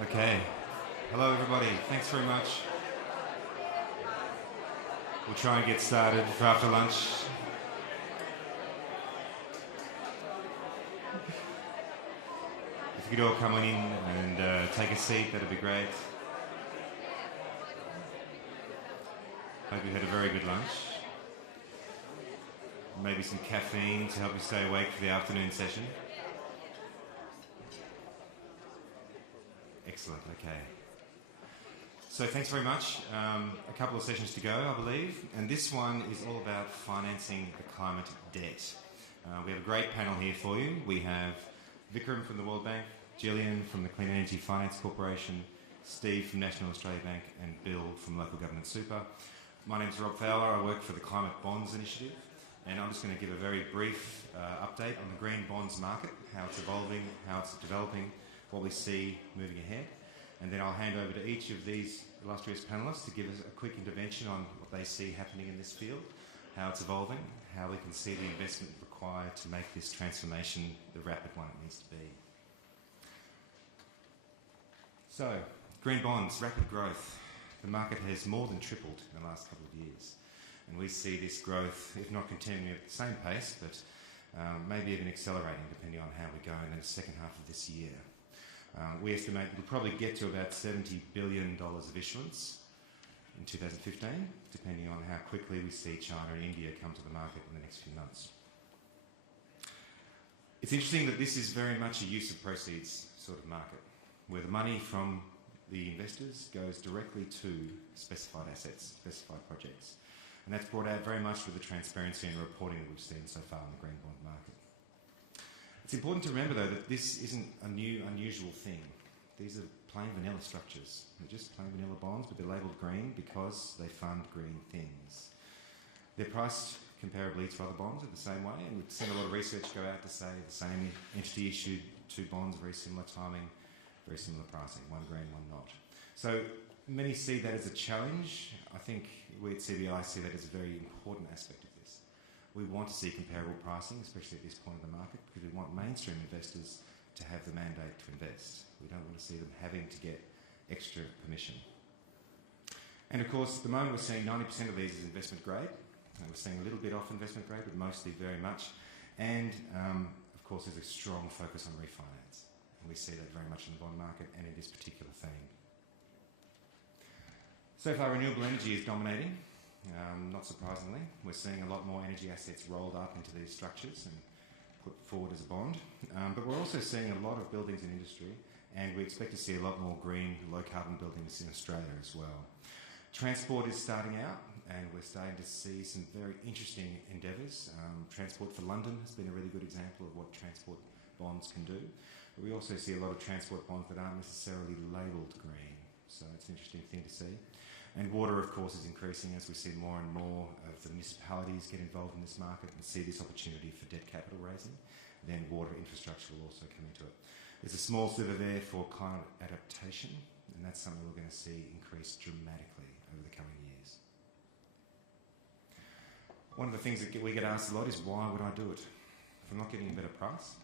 Okay. Hello, everybody. Thanks very much. We'll try and get started for after lunch. If you could all come on in and take a seat, that'd be great. Hope you had a very good lunch. Maybe some caffeine to help you stay awake for the afternoon session. Excellent, okay. So thanks very much. A couple of sessions to go, I believe, and this one is all about financing the climate debt. We have a great panel here for you. We have Vikram from the World Bank, Jillian from the Clean Energy Finance Corporation, Steve from National Australia Bank, and Bill from Local Government Super. My name's Rob Fowler. I work for the Climate Bonds Initiative, and I'm just going to give a very brief update on the green bonds market, how it's evolving, how it's developing, what we see moving ahead, and then I'll hand over to each of these illustrious panellists to give us a quick intervention on what they see happening in this field, how it's evolving, how we can see the investment required to make this transformation the rapid one it needs to be. So, green bonds, rapid growth. The market has more than tripled in the last couple of years, and we see this growth, if not continuing at the same pace, but maybe even accelerating depending on how we go in the second half of this year. We estimate we'll probably get to about $70 billion of issuance in 2015, depending on how quickly we see China and India come to the market in the next few months. It's interesting that this is very much a use of proceeds sort of market, where the money from the investors goes directly to specified assets, specified projects. And that's brought out very much with the transparency and reporting that we've seen so far in the green bond market. It's important to remember, though, that this isn't a new, unusual thing. These are plain vanilla structures. They're just plain vanilla bonds, but they're labelled green because they fund green things. They're priced comparably to other bonds in the same way, and we've seen a lot of research go out to say the same entity issued two bonds, very similar timing, very similar pricing, one green, one not. So many see that as a challenge. I think we at CBI see that as a very important aspect of this. We want to see comparable pricing, especially at this point in the market, because we want mainstream investors to have the mandate to invest. We don't want to see them having to get extra permission. And of course, at the moment we're seeing 90% of these as investment grade. And we're seeing a little bit off investment grade, but mostly very much. And of course, there's a strong focus on refinance. And we see that very much in the bond market and in this particular theme. So far, renewable energy is dominating. Not surprisingly, we're seeing a lot more energy assets rolled up into these structures and put forward as a bond. But we're also seeing a lot of buildings in industry, and we expect to see a lot more green, low-carbon buildings in Australia as well. Transport is starting out, and we're starting to see some very interesting endeavours. Transport for London has been a really good example of what transport bonds can do. But we also see a lot of transport bonds that aren't necessarily labelled green. So it's an interesting thing to see. And water, of course, is increasing as we see more and more of the municipalities get involved in this market and see this opportunity for debt capital raising. Then water infrastructure will also come into it. There's a small sliver there for climate adaptation, and that's something we're going to see increase dramatically over the coming years. One of the things that we get asked a lot is, why would I do it? If I'm not getting a better price,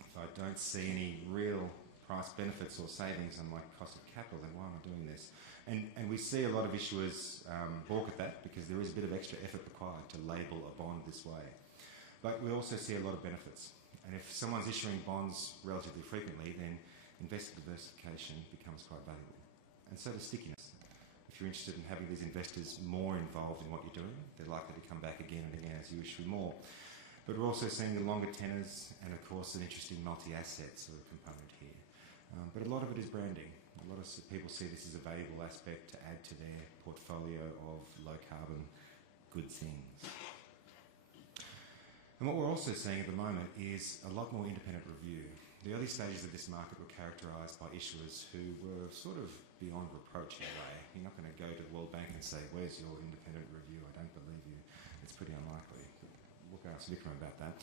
if I don't see any real price benefits or savings on my cost of capital, then why am I doing this? And we see a lot of issuers balk at that because there is a bit of extra effort required to label a bond this way. But we also see a lot of benefits. And if someone's issuing bonds relatively frequently, then investor diversification becomes quite valuable. And so does stickiness. If you're interested in having these investors more involved in what you're doing, they're likely to come back again and again as you issue more. But we're also seeing the longer tenors and, of course, an interesting multi-asset sort of component here. But a lot of it is branding. A lot of people see this as a valuable aspect to add to their portfolio of low-carbon good things. And what we're also seeing at the moment is a lot more independent review. The early stages of this market were characterised by issuers who were sort of beyond reproach in a way. You're not going to go to the World Bank and say, where's your independent review? I don't believe you. It's pretty unlikely. But we'll ask Vikram about that.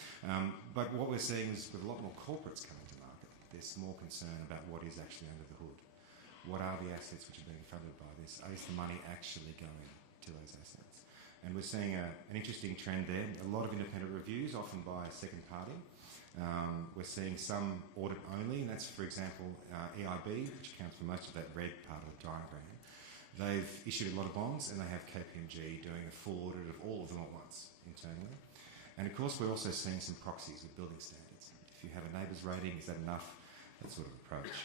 But what we're seeing is with a lot more corporates coming to market, there's more concern about what is actually under the hood. What are the assets which are being funded by this? Is the money actually going to those assets? And we're seeing an interesting trend there. A lot of independent reviews, often by a second party, We're seeing some audit only, and that's, for example, EIB, which accounts for most of that red part of the diagram. They've issued a lot of bonds, and they have KPMG doing a full audit of all of them at once internally. And of course, we're also seeing some proxies with building standards. If you have a neighbours rating, is that enough? That sort of approach.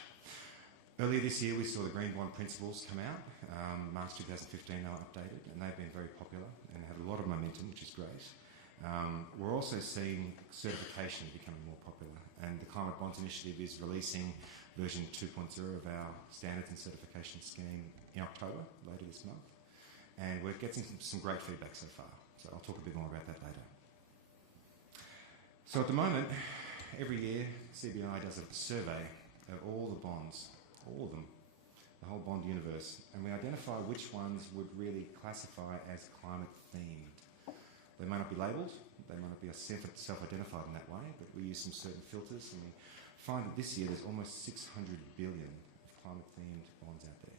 Earlier this year, we saw the Green Bond Principles come out. March 2015, they were updated, and they've been very popular and had a lot of momentum, which is great. We're also seeing certification becoming more popular, and the Climate Bonds Initiative is releasing version 2.0 of our standards and certification scheme in October, later this month. And we're getting some great feedback so far, so I'll talk a bit more about that later. So at the moment, every year, CBI does a survey of all the bonds, all of them, the whole bond universe, and we identify which ones would really classify as climate themed. They may not be labelled, they might not be self-identified in that way, but we use some certain filters, and we find that this year there's almost 600 billion of climate-themed bonds out there.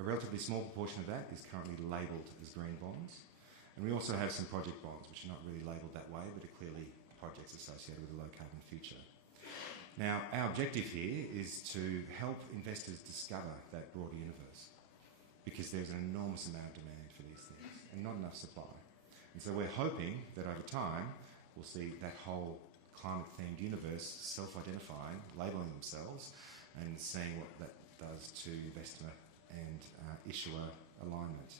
A relatively small proportion of that is currently labelled as green bonds, and we also have some project bonds, which are not really labelled that way, but are clearly projects associated with a low-carbon future. Now, our objective here is to help investors discover that broader universe, because there's an enormous amount of demand for these things and not enough supply. And so we're hoping that over time we'll see that whole climate-themed universe self-identifying, labelling themselves, and seeing what that does to investor and issuer alignment.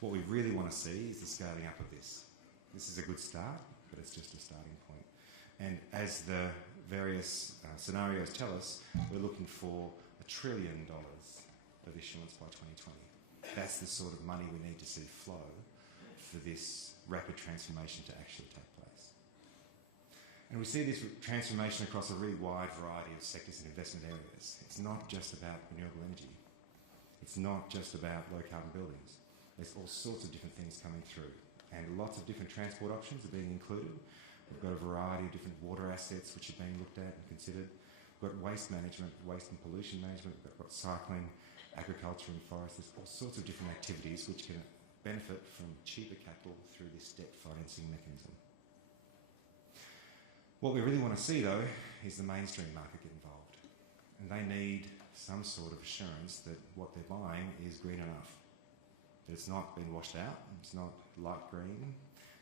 What we really want to see is the scaling up of this. This is a good start, but it's just a starting point. And as the various scenarios tell us, we're looking for $1 trillion of issuance by 2020. That's the sort of money we need to see flow for this rapid transformation to actually take place. And we see this transformation across a really wide variety of sectors and investment areas. It's not just about renewable energy. It's not just about low-carbon buildings. There's all sorts of different things coming through, and lots of different transport options are being included. We've got a variety of different water assets which are being looked at and considered. We've got waste management, waste and pollution management. We've got cycling, agriculture and forests. There's all sorts of different activities which can benefit from cheaper capital through this debt financing mechanism. What we really want to see, though, is the mainstream market get involved. And they need some sort of assurance that what they're buying is green enough. That it's not been washed out, it's not light green,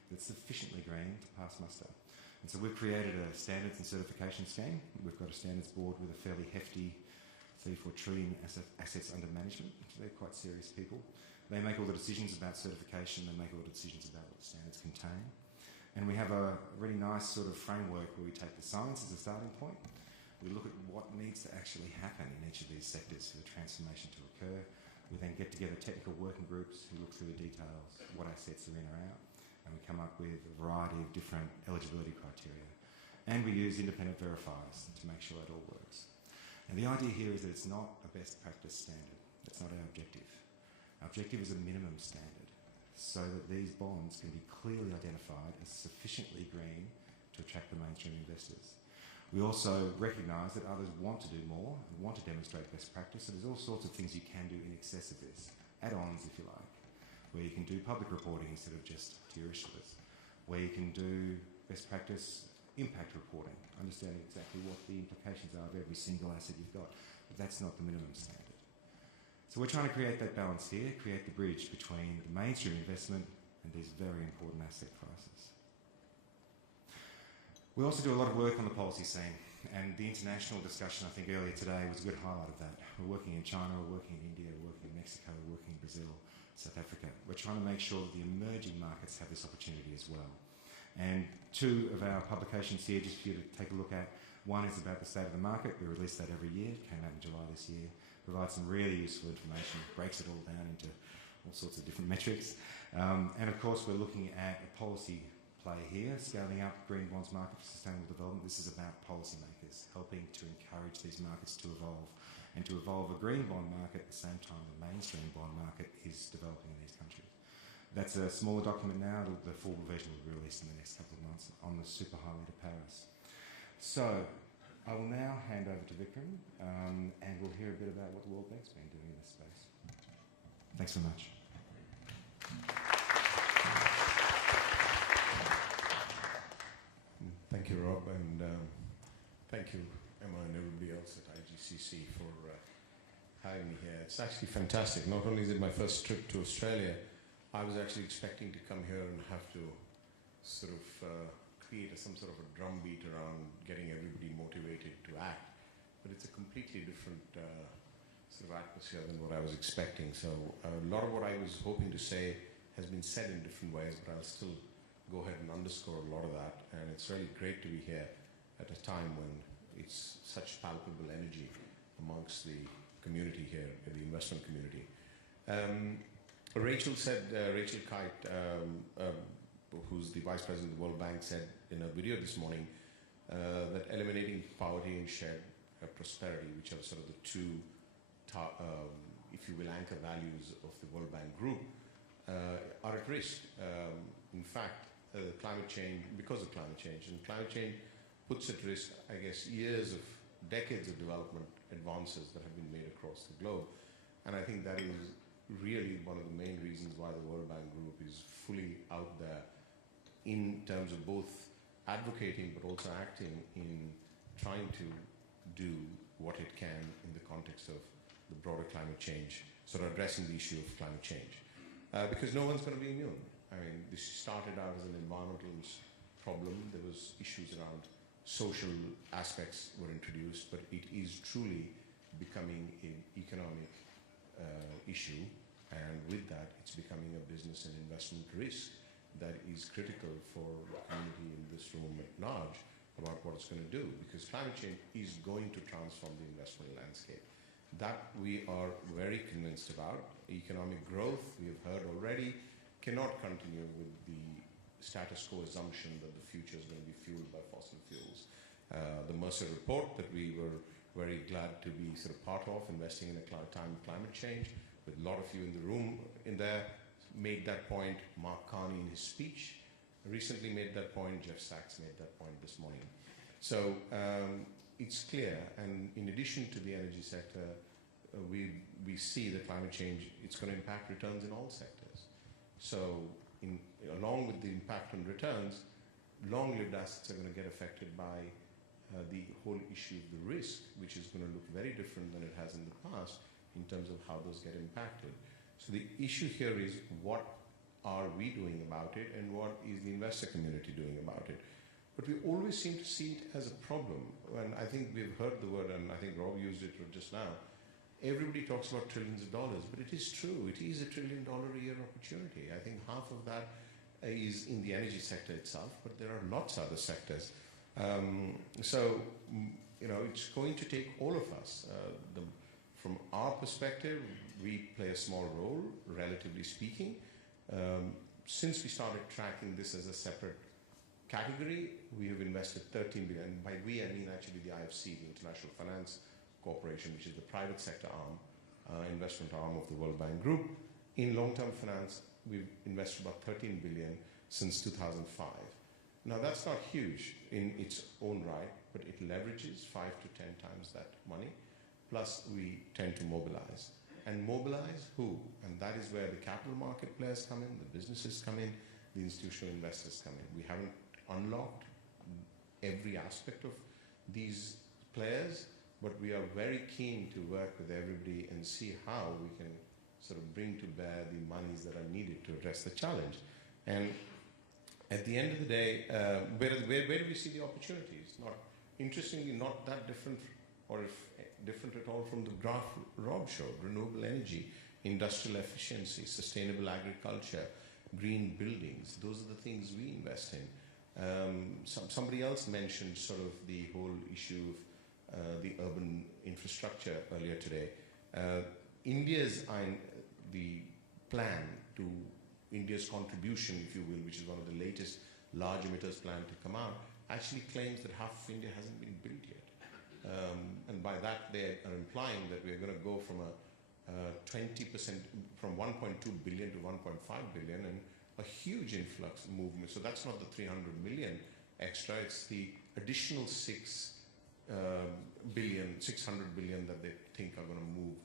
that it's sufficiently green to pass muster. And so we've created a standards and certification scheme. We've got a standards board with a fairly hefty 34 trillion assets under management. So they're quite serious people. They make all the decisions about certification, they make all the decisions about what the standards contain. And we have a really nice sort of framework where we take the science as a starting point. We look at what needs to actually happen in each of these sectors for the transformation to occur. We then get together technical working groups who look through the details, what assets are in or out, and we come up with a variety of different eligibility criteria. And we use independent verifiers to make sure it all works. And the idea here is that it's not a best practice standard. That's not our objective. Our objective is a minimum standard so that these bonds can be clearly identified as sufficiently green to attract the mainstream investors. We also recognise that others want to do more and want to demonstrate best practice, so there's all sorts of things you can do in excess of this, add-ons if you like, where you can do public reporting instead of just to your issuers, where you can do best practice impact reporting, understanding exactly what the implications are of every single asset you've got, but that's not the minimum standard. So we're trying to create that balance here, create the bridge between the mainstream investment and these very important asset classes. We also do a lot of work on the policy scene, and the international discussion I think earlier today was a good highlight of that. We're working in China, we're working in India, we're working in Mexico, we're working in Brazil, South Africa. We're trying to make sure that the emerging markets have this opportunity as well. And two of our publications here, just for you to take a look at. One is about the state of the market. We release that every year. It came out in July this year. Provides some really useful information, breaks it all down into all sorts of different metrics. And of course, we're looking at a policy play here, scaling up green bonds market for sustainable development. This is about policymakers helping to encourage these markets to evolve and to evolve a green bond market at the same time the mainstream bond market is developing in these countries. That's a smaller document now. The full version will be released in the next couple of months on the super highway to Paris. So I will now hand over to Vikram and we'll hear a bit about what the World Bank's been doing in this space. Thanks so much. Thank you, Rob, and thank you, Emma, and everybody else at IGCC for having me here. It's actually fantastic. Not only is it my first trip to Australia, I was actually expecting to come here and have to sort of create some sort of a drumbeat around getting everybody motivated to act. But it's a completely different sort of atmosphere than what I was expecting. So a lot of what I was hoping to say has been said in different ways, but I'll still go ahead and underscore a lot of that. And it's really great to be here at a time when it's such palpable energy amongst the community here, the investment community. Rachel Kite, who's the Vice President of the World Bank, said in a video this morning that eliminating poverty and shared prosperity, which are sort of the two, if you will, anchor values of the World Bank group, are at risk. In fact, climate change, because of climate change, and climate change puts at risk, I guess, decades of development advances that have been made across the globe. And I think that is really one of the main reasons why the World Bank Group is fully out there in terms of both advocating but also acting in trying to do what it can in the context of the broader climate change, sort of addressing the issue of climate change. Because no one's going to be immune. I mean, this started out as an environmental problem. There was issues around social aspects were introduced, but it is truly becoming an economic issue, and with that, it's becoming a business and investment risk that is critical for the community in this room at large about what it's going to do, because climate change is going to transform the investment landscape. That we are very convinced about. Economic growth, we have heard already, cannot continue with the status quo assumption that the future is going to be fueled by fossil fuels. The Mercer report that we were very glad to be sort of part of, investing in a time of climate change, with a lot of you in the room in there, made that point. Mark Carney in his speech recently made that point. Jeff Sachs made that point this morning. So it's clear, and in addition to the energy sector, we see that climate change, it's going to impact returns in all sectors. So along with the impact on returns, long-lived assets are going to get affected by the whole issue of the risk, which is going to look very different than it has in the past in terms of how those get impacted. So the issue here is, what are we doing about it, and what is the investor community doing about it? But we always seem to see it as a problem. And I think we've heard the word, and I think Rob used it just now. Everybody talks about trillions of dollars, but it is true. It is $1 trillion a year opportunity. I think half of that is in the energy sector itself, but there are lots of other sectors. So, you know, it's going to take all of us. From our perspective, we play a small role, relatively speaking. Since we started tracking this as a separate category, we have invested $13 billion. By we, I mean actually the IFC, the International Finance Corporation, which is the private sector arm, investment arm of the World Bank Group. In long-term finance, we've invested about $13 billion since 2005. Now, that's not huge in its own right, but it leverages 5 to 10 times that money. Plus, we tend to mobilize. And mobilize who? And that is where the capital market players come in, the businesses come in, the institutional investors come in. We haven't unlocked every aspect of these players, but we are very keen to work with everybody and see how we can sort of bring to bear the monies that are needed to address the challenge. And at the end of the day, where do we see the opportunities? Interestingly, not that different, or if different at all, from the graph Rob showed. Renewable energy, industrial efficiency, sustainable agriculture, green buildings. Those are the things we invest in. Somebody else mentioned sort of the whole issue of the urban infrastructure earlier today. The plan to India's contribution, if you will, which is one of the latest large emitters plan to come out, actually claims that half of India hasn't been built yet. And by that, they are implying that we're going to go from a 20%, from 1.2 billion to 1.5 billion, and a huge influx movement. So that's not the 300 million extra, it's the additional 600 billion that they think are going to move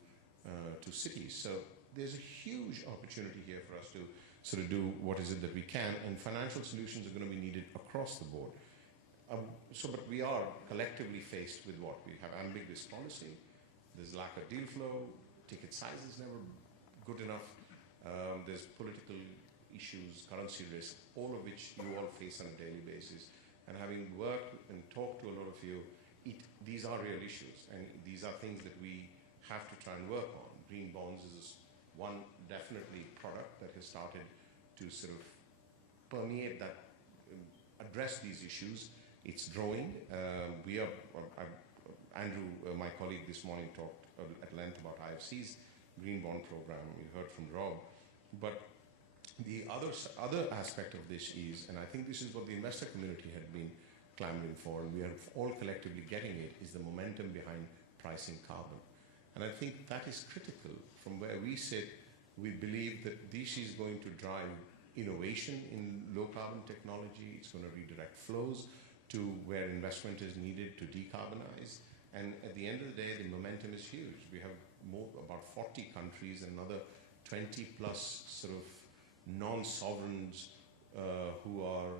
to cities. So there's a huge opportunity here for us to sort of do what is it that we can, and financial solutions are going to be needed across the board. But we are collectively faced with what? We have ambiguous policy, there's lack of deal flow, ticket size is never good enough, there's political issues, currency risk, all of which you all face on a daily basis. And having worked and talked to a lot of you, these are real issues, and these are things that we have to try and work on. Green bonds is one definitely product that has started to sort of permeate that, address these issues. It's growing. Andrew, my colleague this morning, talked at length about IFC's green bond program. You heard from Rob. But the other aspect of this is, and I think this is what the investor community had been clamoring for, and we are all collectively getting it, is the momentum behind pricing carbon. And I think that is critical. From where we sit, we believe that this is going to drive innovation in low carbon technology. It's going to redirect flows to where investment is needed to decarbonize. And at the end of the day, the momentum is huge. We have about 40 countries and another 20 plus sort of non-sovereigns who are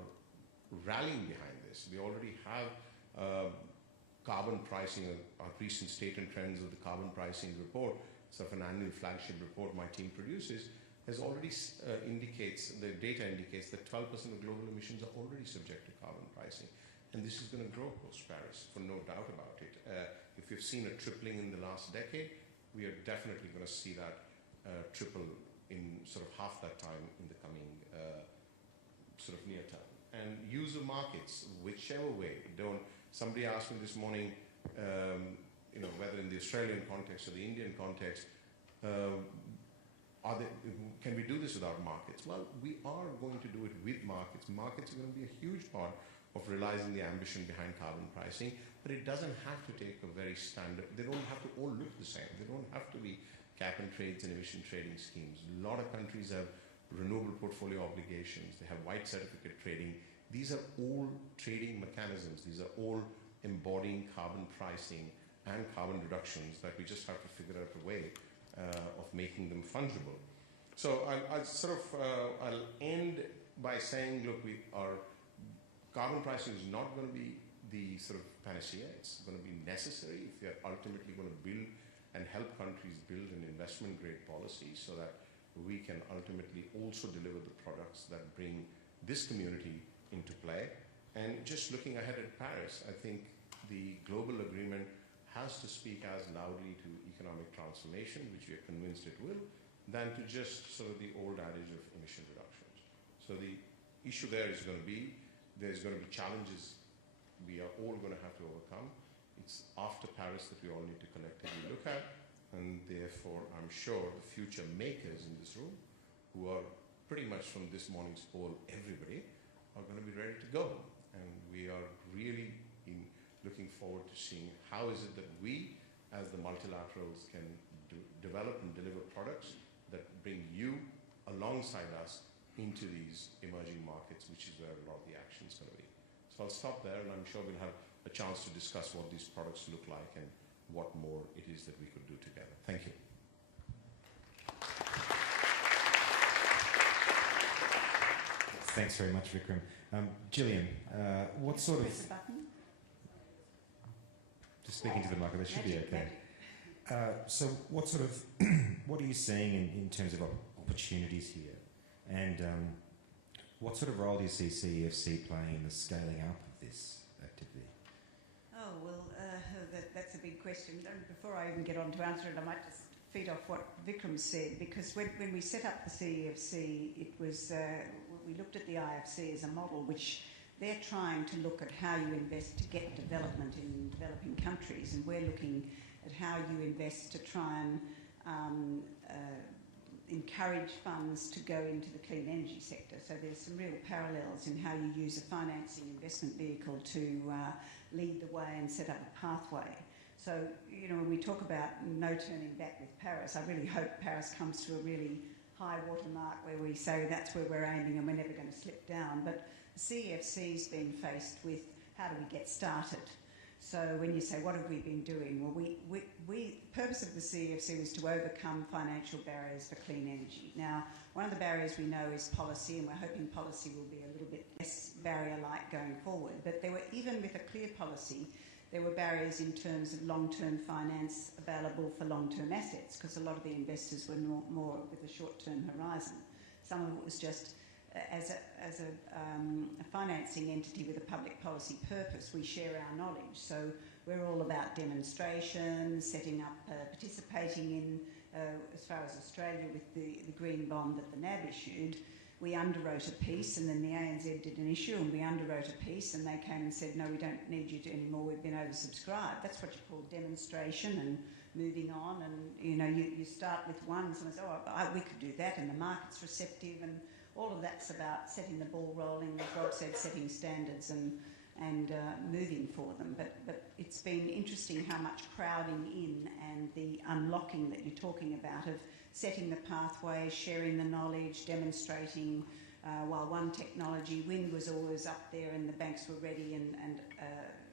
rallying behind this. We already have carbon pricing. Our recent state and trends of the carbon pricing report, sort of an annual flagship report my team produces, has already the data indicates that 12% of global emissions are already subject to carbon pricing. And this is going to grow post-Paris, for no doubt about it. If we've seen a tripling in the last decade, we are definitely going to see that triple in sort of half that time in the coming sort of near term. And use of markets, whichever way. Somebody asked me this morning, whether in the Australian context or the Indian context, can we do this without markets? Well, we are going to do it with markets. Markets are going to be a huge part of realizing the ambition behind carbon pricing, but it doesn't have to take a very standard, they don't have to all look the same. They don't have to be cap and trades and emission trading schemes. A lot of countries have renewable portfolio obligations. They have white certificate trading. These are all trading mechanisms. These are all embodying carbon pricing and carbon reductions that we just have to figure out a way of making them fungible. So I'll end by saying, look, our carbon pricing is not going to be the sort of panacea. It's going to be necessary if we are ultimately going to build and help countries build an investment grade policy so that we can ultimately also deliver the products that bring this community into play. And just looking ahead at Paris, I think the global agreement has to speak as loudly to economic transformation, which we are convinced it will, than to just sort of the old adage of emission reductions. So the issue there is going to be, there's going to be challenges we are all going to have to overcome. It's after Paris that we all need to collectively look at, and therefore I'm sure the future makers in this room, who are pretty much from this morning's poll, everybody, are going to be ready to go. And we are really looking forward to seeing how is it that we, as the multilaterals, can develop and deliver products that bring you alongside us into these emerging markets, which is where a lot of the action is going to be. So I'll stop there, and I'm sure we'll have a chance to discuss what these products look like and what more it is that we could do together. Thank you. Thanks very much, Vikram. Jillian, what sort of... Press a button. Just speaking to the mic, that should be okay. So what sort of... what are you seeing in terms of opportunities here? And what sort of role do you see CEFC playing in the scaling up of this activity? Oh, well, that's a big question. Before I even get on to answer it, I might just feed off what Vikram said, because when we set up the CEFC, it was, we looked at the IFC as a model which they're trying to look at how you invest to get development in developing countries, and we're looking at how you invest to try and encourage funds to go into the clean energy sector. So there's some real parallels in how you use a financing investment vehicle to lead the way and set up a pathway. So, when we talk about no turning back with Paris, I really hope Paris comes to a really high watermark where we say that's where we're aiming and we're never going to slip down. But the CEFC's been faced with how do we get started? So when you say, what have we been doing? Well, the purpose of the CEFC was to overcome financial barriers for clean energy. Now, one of the barriers we know is policy, and we're hoping policy will be a little bit less barrier-like going forward. But there were, even with a clear policy, there were barriers in terms of long-term finance available for long-term assets, because a lot of the investors were more with a short-term horizon. Some of it was just as a financing entity with a public policy purpose, we share our knowledge. So we're all about demonstration, setting up, participating in, as far as Australia, with the green bond that the NAB issued. We underwrote a piece, and then the ANZ did an issue, and we underwrote a piece, and they came and said, no, we don't need you to anymore, we've been oversubscribed. That's what you call demonstration and moving on. And, you know, you start with one, someone says, oh, we could do that, and the market's receptive, and all of that's about setting the ball rolling, as Rob said, setting standards and moving for them. But it's been interesting how much crowding in and the unlocking that you're talking about of setting the pathway, sharing the knowledge, demonstrating, while one technology, wind was always up there and the banks were ready, and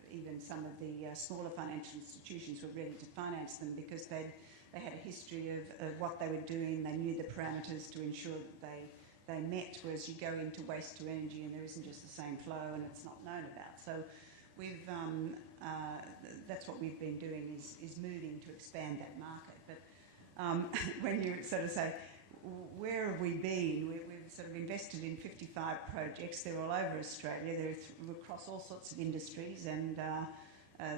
even some of the smaller financial institutions were ready to finance them because they had a history of what they were doing. They knew the parameters to ensure that they met, whereas you go into waste to energy and there isn't just the same flow and it's not known about. So we've that's what we've been doing, is moving to expand that market. But when you sort of say, where have we been? We've sort of invested in 55 projects. They're all over Australia. They're across all sorts of industries, and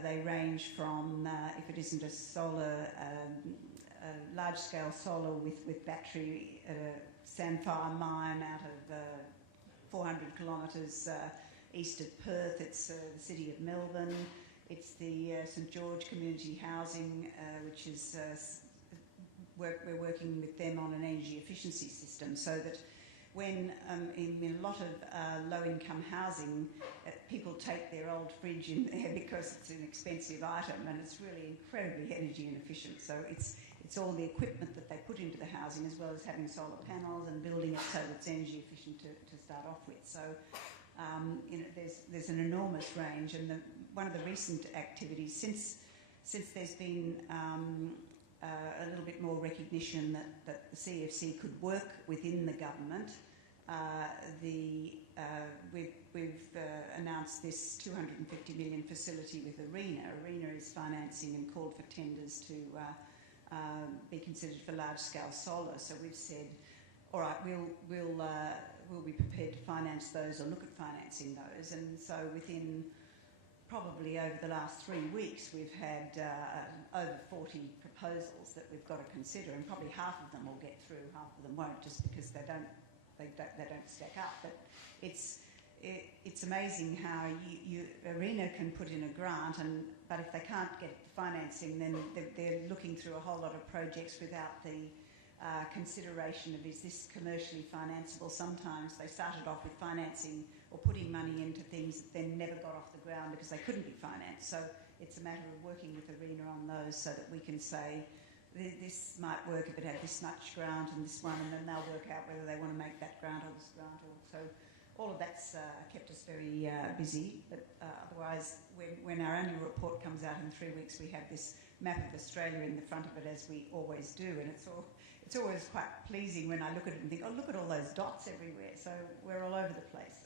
they range from, if it isn't a solar, large-scale solar with battery at a Samphire mine out of 400 kilometres east of Perth. It's the city of Melbourne. It's the St George Community Housing, which is we're working with them on an energy efficiency system, so that when in a lot of low-income housing, people take their old fridge in there because it's an expensive item and it's really incredibly energy inefficient. So it's all the equipment that they put into the housing, as well as having solar panels and building it so that it's energy efficient to start off with. So you know, there's an enormous range, and one of the recent activities since there's been a little bit more recognition that the CFC could work within the government. We've announced this $250 million facility with ARENA. ARENA is financing and called for tenders to be considered for large-scale solar. So we've said, all right, we'll be prepared to finance those or look at financing those. And so within probably over the last 3 weeks, we've had over 40 proposals that we've got to consider, and probably half of them will get through, half of them won't, just because they don't stack up. But it's amazing how ARENA can put in a grant, but if they can't get financing, then they're looking through a whole lot of projects without the consideration of, is this commercially financeable? Sometimes they started off with financing or putting money into things that then never got off the ground because they couldn't be financed. So it's a matter of working with ARENA on those so that we can say, this might work if it had this much grant and this one, and then they'll work out whether they want to make that grant or this grant. So all of that's kept us very busy. But otherwise, when our annual report comes out in 3 weeks, we have this map of Australia in the front of it, as we always do, and it's always quite pleasing when I look at it and think, oh, look at all those dots everywhere. So we're all over the place.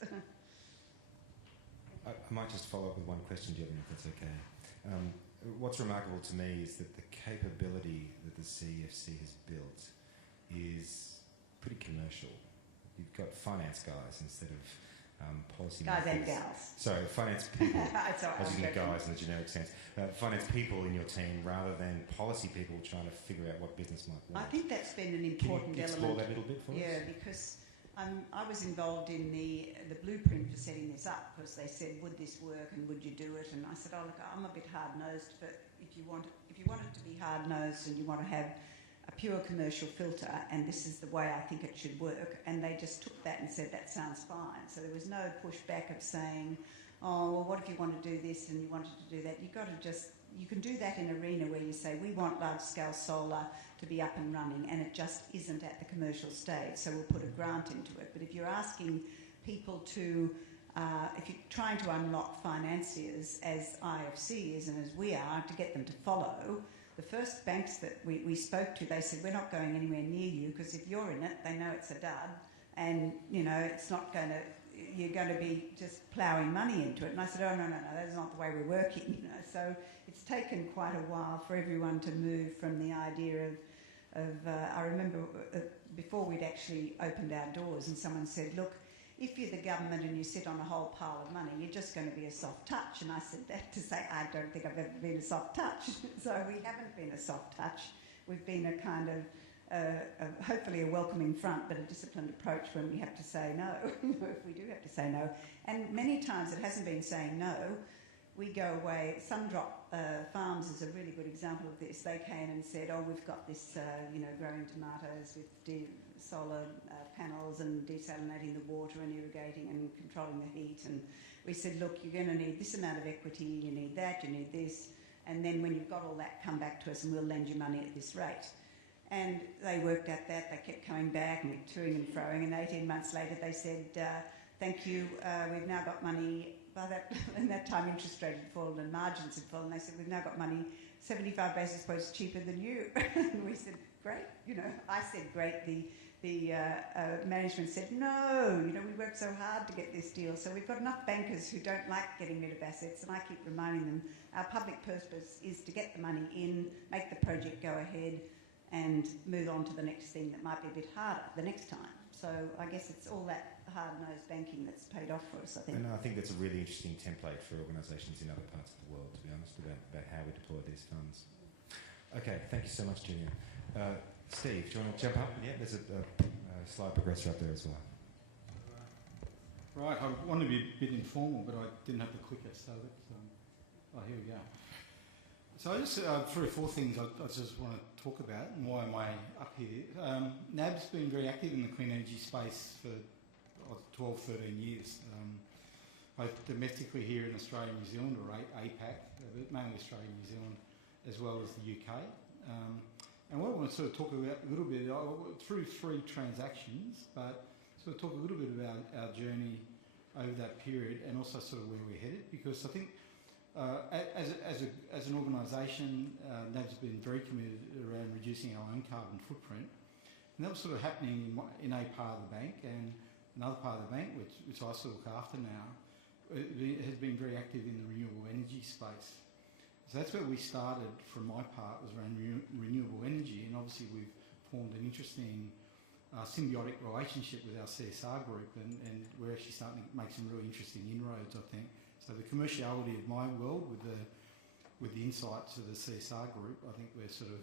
I might just follow up with one question, Jillian, if that's okay. What's remarkable to me is that the capability that the CFC has built is pretty commercial. You've got finance guys instead of policy guys makers. and gals. Sorry, finance people. Sorry, as you get guys in the generic sense. Finance people in your team rather than policy people trying to figure out what business might work. I think that's been an important Can you explore element. that a little bit for us? Yeah, because I was involved in the blueprint for setting this up, because they said, would this work and would you do it? And I said, oh look, I'm a bit hard-nosed, but if you want it to be hard-nosed and you want to have a pure commercial filter, and this is the way I think it should work, and they just took that and said, that sounds fine. So there was no pushback of saying, oh, well, what if you want to do this and you wanted to do that? You can do that in ARENA, where you say, we want large-scale solar to be up and running, and it just isn't at the commercial stage, so we'll put a grant into it. But if you're asking people to, if you're trying to unlock financiers, as IFC is and as we are, to get them to follow, the first banks that we spoke to, they said, we're not going anywhere near you, because if you're in it, they know it's a dud, and, you know, it's not going to, you're going to be just ploughing money into it. And I said, oh, no, that's not the way we're working. You know? So it's taken quite a while for everyone to move from the idea of I remember before we'd actually opened our doors and someone said, look, if you're the government and you sit on a whole pile of money, you're just going to be a soft touch. And I said that to say, I don't think I've ever been a soft touch. So we haven't been a soft touch. We've been a kind of, hopefully a welcoming front, but a disciplined approach when we have to say no, if we do have to say no. And many times it hasn't been saying no. We go away. Sundrop Farms is a really good example of this. They came and said, oh, we've got this, growing tomatoes with solar panels and desalinating the water and irrigating and controlling the heat. And we said, look, you're going to need this amount of equity, you need that, you need this. And then when you've got all that, come back to us and we'll lend you money at this rate. And they worked at that. They kept coming back and toing and froing. And 18 months later, they said, thank you, we've now got money. By that time, interest rate had fallen and margins had fallen. They said, we've now got money 75 basis points cheaper than you. And we said, great. I said, great. The management said, no, we worked so hard to get this deal. So we've got enough bankers who don't like getting rid of assets. And I keep reminding them, our public purpose is to get the money in, make the project go ahead, and move on to the next thing that might be a bit harder the next time. So I guess it's all that hard-nosed banking that's paid off for us, I think. And I think that's a really interesting template for organisations in other parts of the world, to be honest, about how we deploy these funds. Okay, thank you so much, Jillian. Steve, do you want to jump up? Yeah, there's a slide progressor up there as well. Right, I want to be a bit informal, but I didn't have the clicker, so that's, here we go. So I just, 3 or 4 things I just want to talk about and why am I up here. NAB's been very active in the clean energy space for 12, 13 years, both domestically here in Australia and New Zealand, or APAC, but mainly Australia and New Zealand, as well as the UK. And what I want to sort of talk about a little bit, through 3 transactions, but sort of talk a little bit about our journey over that period and also sort of where we're headed, because I think as an organisation, NAB's been very committed around reducing our own carbon footprint, and that was sort of happening in a part of the bank, and another part of the bank, which I sort of look after now, has been very active in the renewable energy space. So that's where we started from my part, was around renewable energy, and obviously we've formed an interesting symbiotic relationship with our CSR group, and we're actually starting to make some really interesting inroads, I think. So the commerciality of my world with the insights of the CSR group, I think we're sort of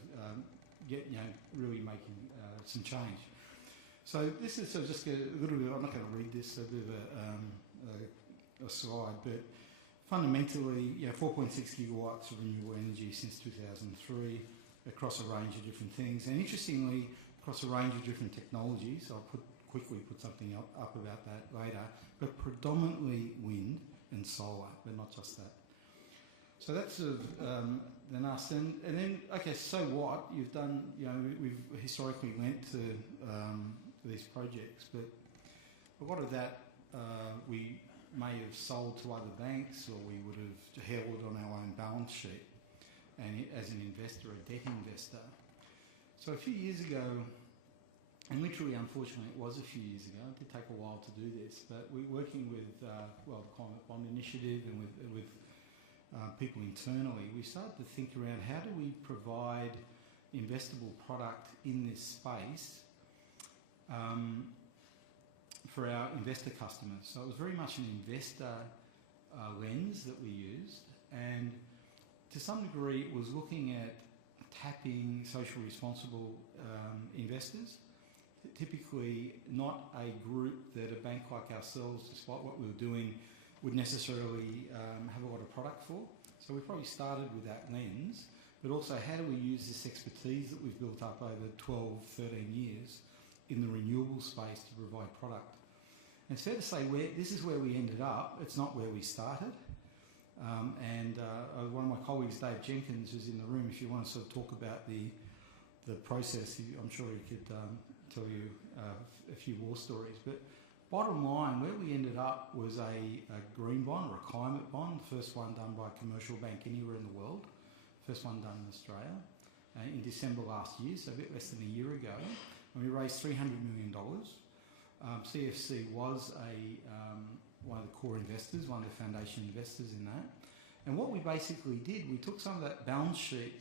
really making some change. So this is sort of just a little bit. I'm not going to read this, a bit of a slide, but fundamentally, 4.6 gigawatts of renewable energy since 2003 across a range of different things, and interestingly, across a range of different technologies. I'll quickly put something up about that later, but predominantly wind and solar, but not just that. So that's sort of then us. And then, okay, so what? You've done, we've historically lent to these projects, but a lot of that we may have sold to other banks, or we would have held on our own balance sheet and as an investor, a debt investor. So a few years ago, and literally, unfortunately, it was a few years ago. It did take a while to do this, but we're working with the Climate Bond Initiative and with people internally. We started to think around how do we provide investable product in this space for our investor customers. So it was very much an investor lens that we used, and to some degree, it was looking at tapping socially responsible investors. Typically not a group that a bank like ourselves, despite what we were doing, would necessarily have a lot of product for. So we probably started with that lens, but also how do we use this expertise that we've built up over 12, 13 years in the renewable space to provide product. And it's fair to say this is where we ended up, it's not where we started. One of my colleagues, Dave Jenkins, who's in the room, if you want to sort of talk about the process, I'm sure he could tell you a few war stories. But bottom line, where we ended up was a green bond or a climate bond, the first one done by a commercial bank anywhere in the world, first one done in Australia, in December last year, so a bit less than a year ago. And we raised $300 million. CFC was one of the core investors, one of the foundation investors in that. And what we basically did, we took some of that balance sheet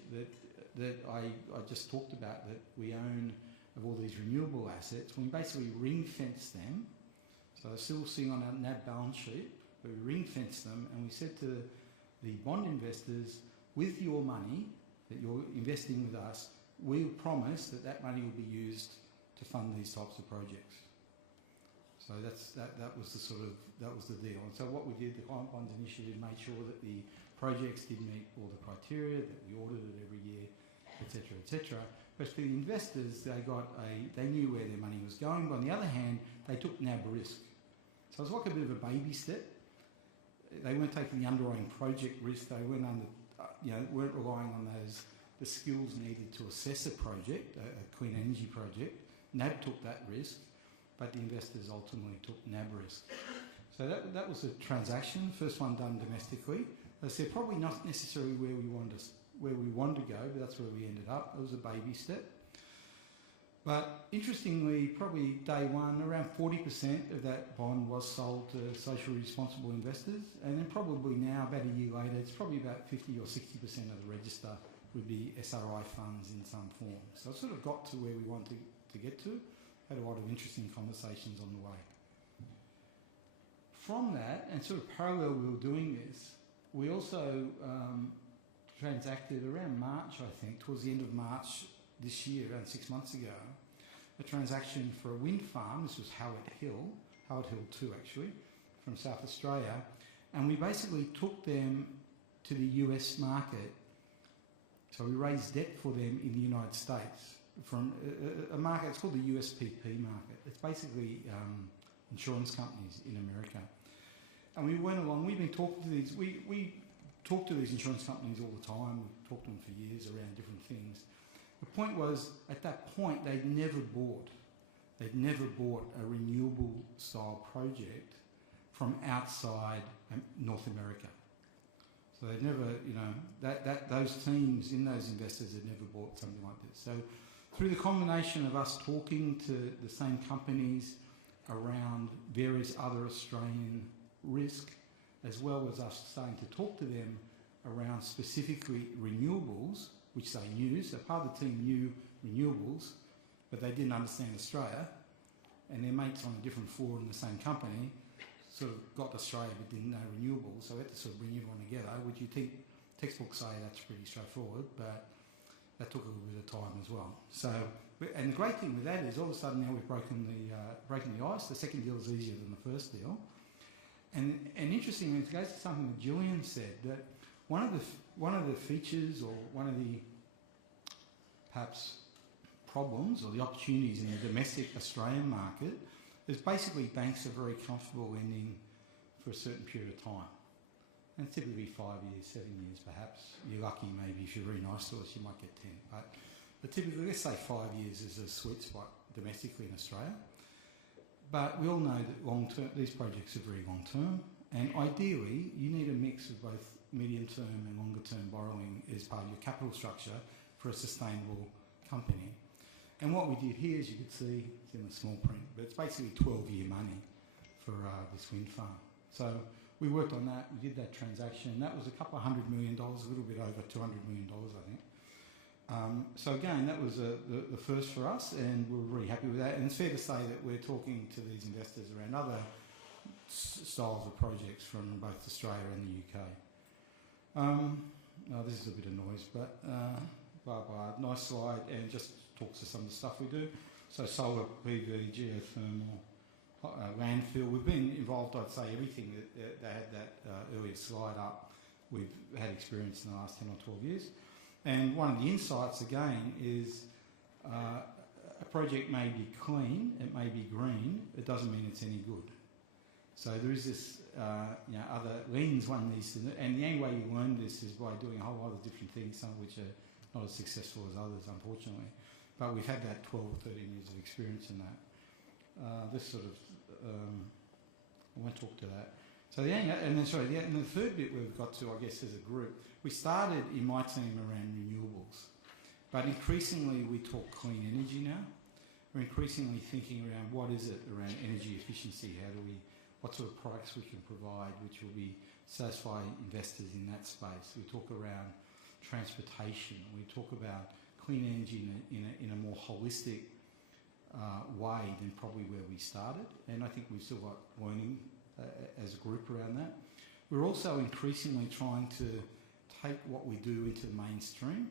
that I just talked about that we own of all these renewable assets, we basically ring-fenced them. So they're still sitting on our NAB balance sheet, but we ring-fenced them and we said to the bond investors, with your money that you're investing with us, we'll promise that that money will be used to fund these types of projects. So that was the deal. And so what we did, the Client Bonds Initiative made sure that the projects did meet all the criteria, that we audited every year, etc., etc. But for the investors, they knew where their money was going. But on the other hand, they took NAB risk. So it was like a bit of a baby step. They weren't taking the underlying project risk. They weren't weren't relying on the skills needed to assess a project, a clean energy project. NAB took that risk, but the investors ultimately took NAB risk. So that was a transaction, first one done domestically. As I said, probably not necessarily where we wanted to go, but that's where we ended up. It was a baby step. But interestingly, probably day one, around 40% of that bond was sold to socially responsible investors, and then probably now, about a year later, it's probably about 50 or 60% of the register would be SRI funds in some form. So it sort of got to where we wanted to get to. Had a lot of interesting conversations on the way. From that, and sort of parallel we were doing this, we also transacted around March, I think, towards the end of March this year, around 6 months ago, a transaction for a wind farm. This was Howard Hill 2 actually, from South Australia, and we basically took them to the US market. So we raised debt for them in the United States from a market, it's called the USPP market. It's basically insurance companies in America. And we went along, we've been talking to these, we talk to these insurance companies all the time, we've talked to them for years around different things. The point was, at that point, they'd never bought a renewable style project from outside North America. So they'd never, those teams in those investors had never bought something like this. So through the combination of us talking to the same companies around various other Australian risk, as well as us starting to talk to them around specifically renewables, which they knew. So part of the team knew renewables, but they didn't understand Australia, and their mates on a different floor in the same company sort of got Australia but didn't know renewables, so we had to sort of bring everyone together, which you think textbooks say that's pretty straightforward, but that took a little bit of time as well. So, and the great thing with that is all of a sudden now we've broken the ice. The second deal is easier than the first deal. And interestingly, it goes to something that Jillian said, that one of the features or one of the perhaps problems or the opportunities in the domestic Australian market is basically banks are very comfortable lending for a certain period of time. And typically 5 years, 7 years perhaps. You're lucky maybe if you're very nice to us you might get 10. But typically let's say 5 years is a sweet spot domestically in Australia. But we all know that long-term, these projects are very long-term, and ideally you need a mix of both medium-term and longer-term borrowing as part of your capital structure for a sustainable company. And what we did here, as you can see, it's in the small print, but it's basically 12-year money for this wind farm. So we worked on that, we did that transaction. That was $200 million, a little bit over $200 million, I think. So again, that was the first for us, and we're really happy with that. And it's fair to say that we're talking to these investors around other styles of projects from both Australia and the UK. This is a bit of noise, but nice slide, and just talks to some of the stuff we do. So solar, PV, geothermal, landfill. We've been involved, I'd say, everything that they had that earlier slide up. We've had experience in the last 10 or 12 years. And one of the insights, again, is a project may be clean, it may be green, it doesn't mean it's any good. So there is this, other lens one needs to, and the only way you learn this is by doing a whole lot of different things, some of which are not as successful as others, unfortunately. But we've had that 12 or 13 years of experience in that. This sort of, I won't talk to that. So and the third bit we've got to, I guess, as a group, we started in my team around renewables, but increasingly we talk clean energy now. we're increasingly thinking around what is it around energy efficiency, what sort of products we can provide which will be satisfy investors in that space. We talk around transportation, we talk about clean energy in a more holistic way than probably where we started, and I think we've still got learning as a group around that. We're also increasingly trying to take what we do into the mainstream.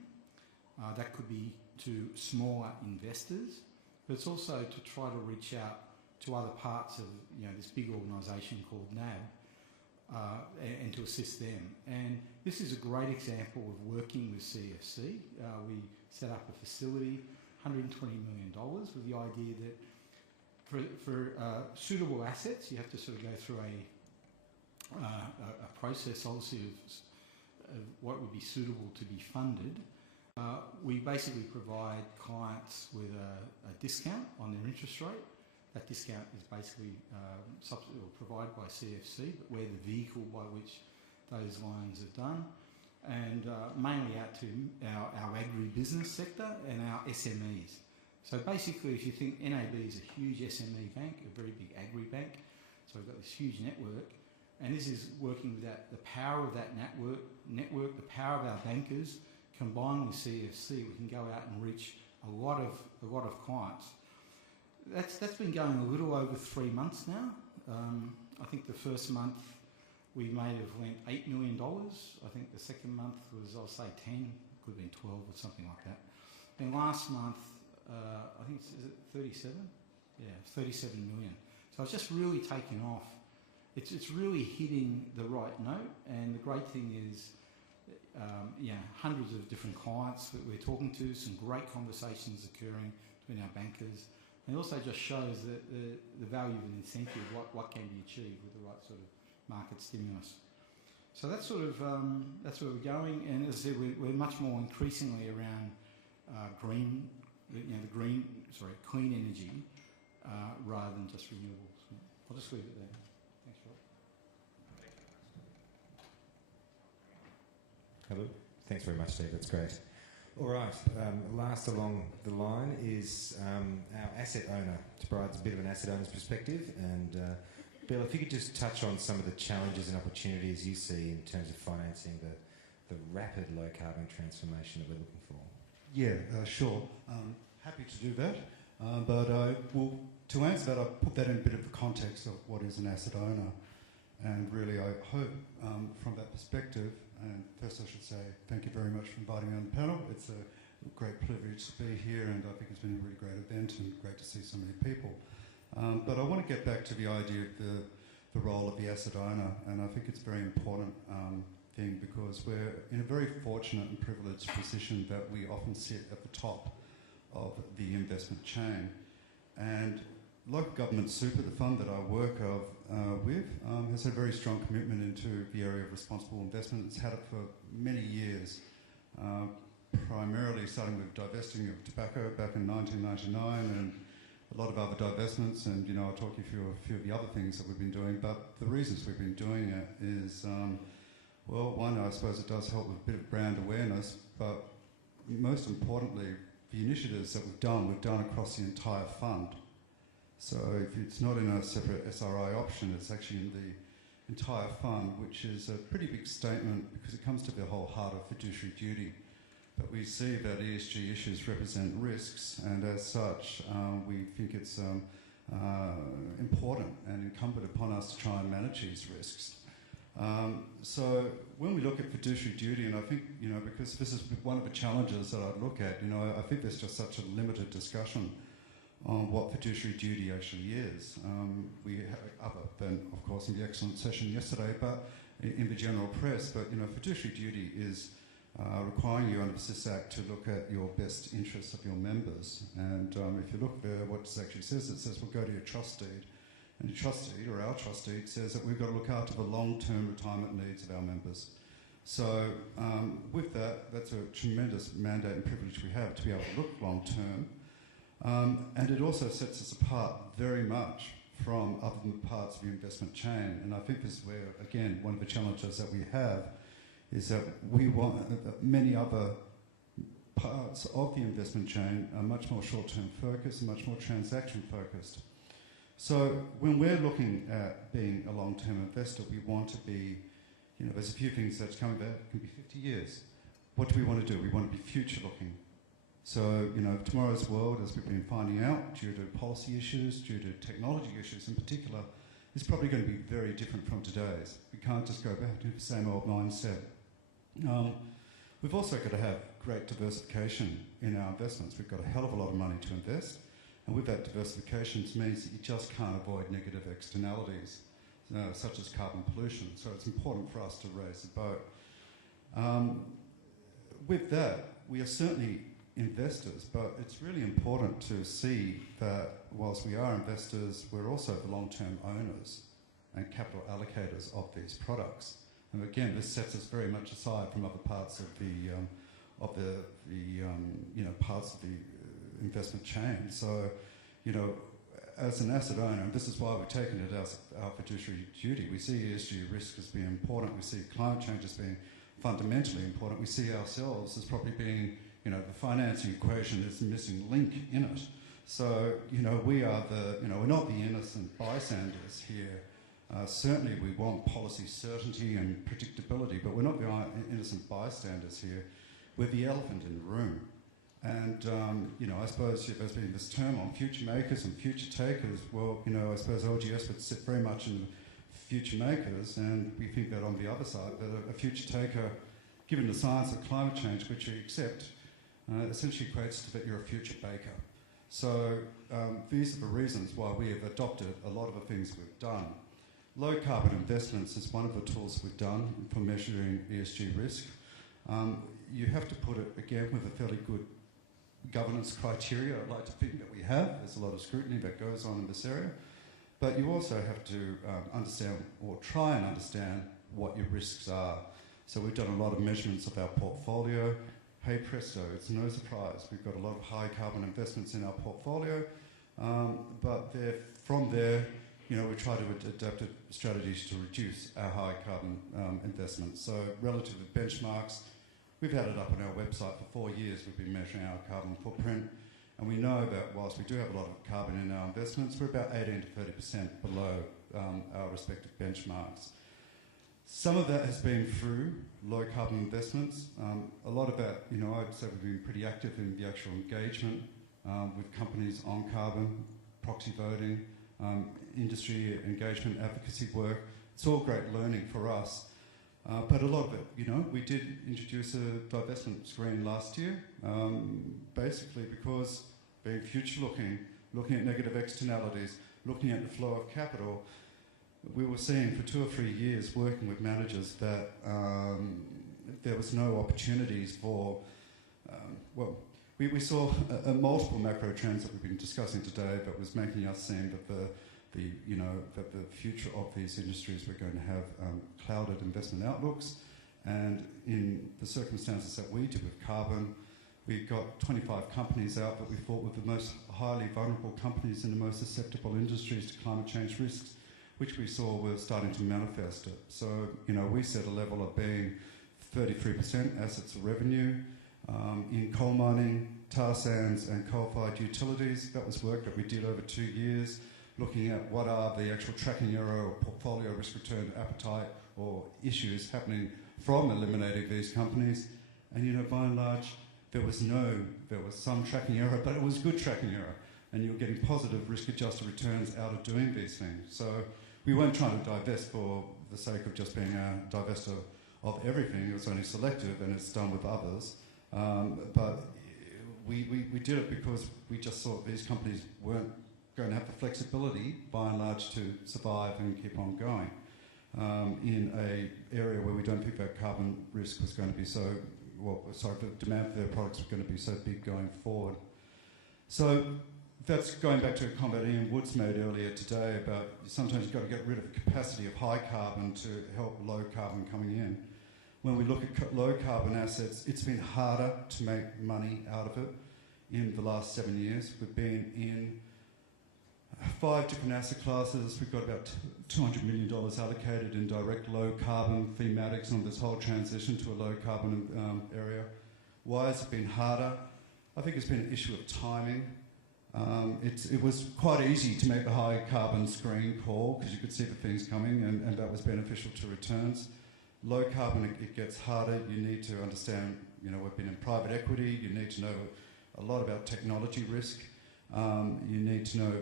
That could be to smaller investors, but it's also to try to reach out to other parts of this big organisation called NAB and to assist them. And this is a great example of working with CFC. We set up a facility, $120 million, with the idea that for suitable assets, you have to sort of go through a process, obviously, of what would be suitable to be funded. We basically provide clients with a discount on their interest rate. That discount is basically provided by CFC, but we're the vehicle by which those loans are done, and mainly out to our agribusiness sector and our SMEs. So basically, if you think NAB is a huge SME bank, a very big agri bank, so we've got this huge network, and this is working with the power of that network, the power of our bankers, combined with CFC, we can go out and reach a lot of clients. That's been going a little over 3 months now. I think the first month we may have lent $8 million. I think the second month was, I'll say 10, could have been 12 or something like that. Then last month, I think, is it 37? Yeah, 37 million. So it's just really taken off. It's really hitting the right note, and the great thing is, hundreds of different clients that we're talking to, some great conversations occurring between our bankers, and it also just shows that the value of an incentive, what can be achieved with the right sort of market stimulus. So that's sort of that's where we're going, and as I said, we're much more increasingly around clean energy rather than just renewables. I'll just leave it there. Thanks, Rob. Hello. Thanks very much, Steve. That's great. All right. Last along the line is our asset owner to provide a bit of an asset owner's perspective. And Bill, if you could just touch on some of the challenges and opportunities you see in terms of financing the rapid low carbon transformation that we're looking for. Yeah, sure. Happy to do that. To answer that, I'll put that in a bit of the context of what is an asset owner. And really, I hope from that perspective, and first I should say thank you very much for inviting me on the panel. It's a great privilege to be here, and I think it's been a really great event and great to see so many people. But I want to get back to the idea of the role of the asset owner, and I think it's a very important thing because we're in a very fortunate and privileged position that we often sit at the top of the investment chain. And local government super, the fund that I work with, has a very strong commitment into the area of responsible investment. It's had it for many years, primarily starting with divesting of tobacco back in 1999 and a lot of other divestments, and I'll talk you through a few of the other things that we've been doing. But the reasons we've been doing it is, one, I suppose it does help with a bit of brand awareness, but most importantly, the initiatives that we've done across the entire fund. So if it's not in a separate SRI option, it's actually in the entire fund, which is a pretty big statement because it comes to the whole heart of fiduciary duty. But we see that ESG issues represent risks, and as such, we think it's important and incumbent upon us to try and manage these risks. So when we look at fiduciary duty, and I think, because this is one of the challenges that I look at, I think there's just such a limited discussion on what fiduciary duty actually is. We have, other than, of course, in the excellent session yesterday, but in the general press, but, fiduciary duty is requiring you under the SIS Act to look at your best interests of your members. And if you look there, what it actually says, it says, we'll go to your trust deed. And your trust deed, or our trust deed, says that we've got to look after the long-term retirement needs of our members. So with that, that's a tremendous mandate and privilege we have to be able to look long-term. And it also sets us apart very much from other parts of the investment chain. And I think this is where, again, one of the challenges that we have is that we want that many other parts of the investment chain are much more short-term focused and much more transaction focused. So when we're looking at being a long-term investor, we want to be, there's a few things that's coming about. It can be 50 years. What do we want to do? We want to be future-looking. So, tomorrow's world, as we've been finding out, due to policy issues, due to technology issues in particular, is probably going to be very different from today's. We can't just go back to the same old mindset. We've also got to have great diversification in our investments. We've got a hell of a lot of money to invest, and with that diversification, it means that you just can't avoid negative externalities, such as carbon pollution. So it's important for us to raise the boat. With that, we are certainly investors, but it's really important to see that whilst we are investors, we're also the long-term owners and capital allocators of these products. And again, this sets us very much aside from other parts of the parts of the investment chain. So, as an asset owner, and this is why we've taken it as our fiduciary duty, we see ESG risk as being important. We see climate change as being fundamentally important. We see ourselves as probably being, the financing equation is the missing link in it. So, we are we're not the innocent bystanders here. Certainly we want policy certainty and predictability, but we're not the innocent bystanders here. We're the elephant in the room. And, I suppose there's been this term on future makers and future takers. Well, I suppose LGS would sit very much in future makers, and we think that on the other side, that a future taker, given the science of climate change, which we accept, essentially equates to that you're a future baker. So these are the reasons why we have adopted a lot of the things we've done. Low carbon investments is one of the tools we've done for measuring ESG risk. You have to put it, again, with a fairly good governance criteria. I'd like to think that we have. There's a lot of scrutiny that goes on in this area. But you also have to understand, or try and understand, what your risks are. So we've done a lot of measurements of our portfolio. Hey presto, it's no surprise. We've got a lot of high carbon investments in our portfolio. But from there, we try to adapt strategies to reduce our high carbon investments. So relative to benchmarks, we've had it up on our website for 4 years. We've been measuring our carbon footprint. And we know that whilst we do have a lot of carbon in our investments, we're about 18 to 30% below our respective benchmarks. Some of that has been through low carbon investments. A lot of that, I'd say we've been pretty active in the actual engagement with companies on carbon, proxy voting, industry engagement, advocacy work. It's all great learning for us. But a lot of it, we did introduce a divestment screen last year, basically because being future-looking, looking at negative externalities, looking at the flow of capital, we were seeing for 2 or 3 years working with managers that there was no opportunities for, we saw multiple macro trends that we've been discussing today that was making us seem that that the future of these industries were going to have clouded investment outlooks. And in the circumstances that we did with carbon, we got 25 companies out that we thought were the most highly vulnerable companies in the most susceptible industries to climate change risks, which we saw were starting to manifest it. So, we set a level of being 33% assets of revenue in coal mining, tar sands and coal-fired utilities. That was work that we did over 2 years, looking at what are the actual tracking error or portfolio risk return appetite or issues happening from eliminating these companies. And, by and large, there was some tracking error, but it was good tracking error. And you were getting positive risk-adjusted returns out of doing these things. So we weren't trying to divest for the sake of just being a divester of everything. It was only selective, and it's done with others. But we did it because we just thought these companies weren't going to have the flexibility, by and large, to survive and keep on going in an area where we don't think that carbon risk was going to be the demand for their products was going to be so big going forward. So that's going back to a comment Ian Woods made earlier today about sometimes you've got to get rid of the capacity of high carbon to help low carbon coming in. When we look at low carbon assets, it's been harder to make money out of it in the last 7 years. We've been in 5 different asset classes. We've got about $200 million allocated in direct low carbon thematics on this whole transition to a low carbon area. Why has it been harder? I think it's been an issue of timing. It was quite easy to make the high carbon screen call because you could see the things coming, and that was beneficial to returns. Low carbon, it gets harder. You need to understand, we've been in private equity. You need to know a lot about technology risk. You need to know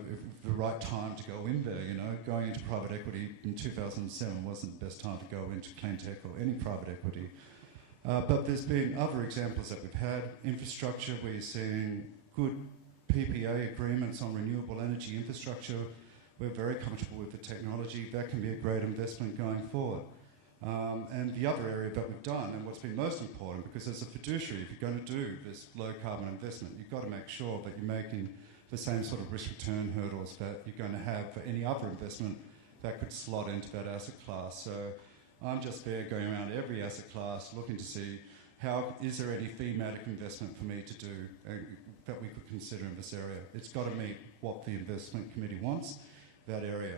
the right time to go in there. Going into private equity in 2007 wasn't the best time to go into clean tech or any private equity. But there's been other examples that we've had. Infrastructure, where you're seeing good PPA agreements on renewable energy infrastructure. We're very comfortable with the technology. That can be a great investment going forward. And the other area that we've done, and what's been most important, because as a fiduciary, if you're going to do this low carbon investment, you've got to make sure that you're making the same sort of risk return hurdles that you're going to have for any other investment that could slot into that asset class. So I'm just there going around every asset class looking to see is there any thematic investment for me to do that we could consider in this area. It's got to meet what the investment committee wants, that area.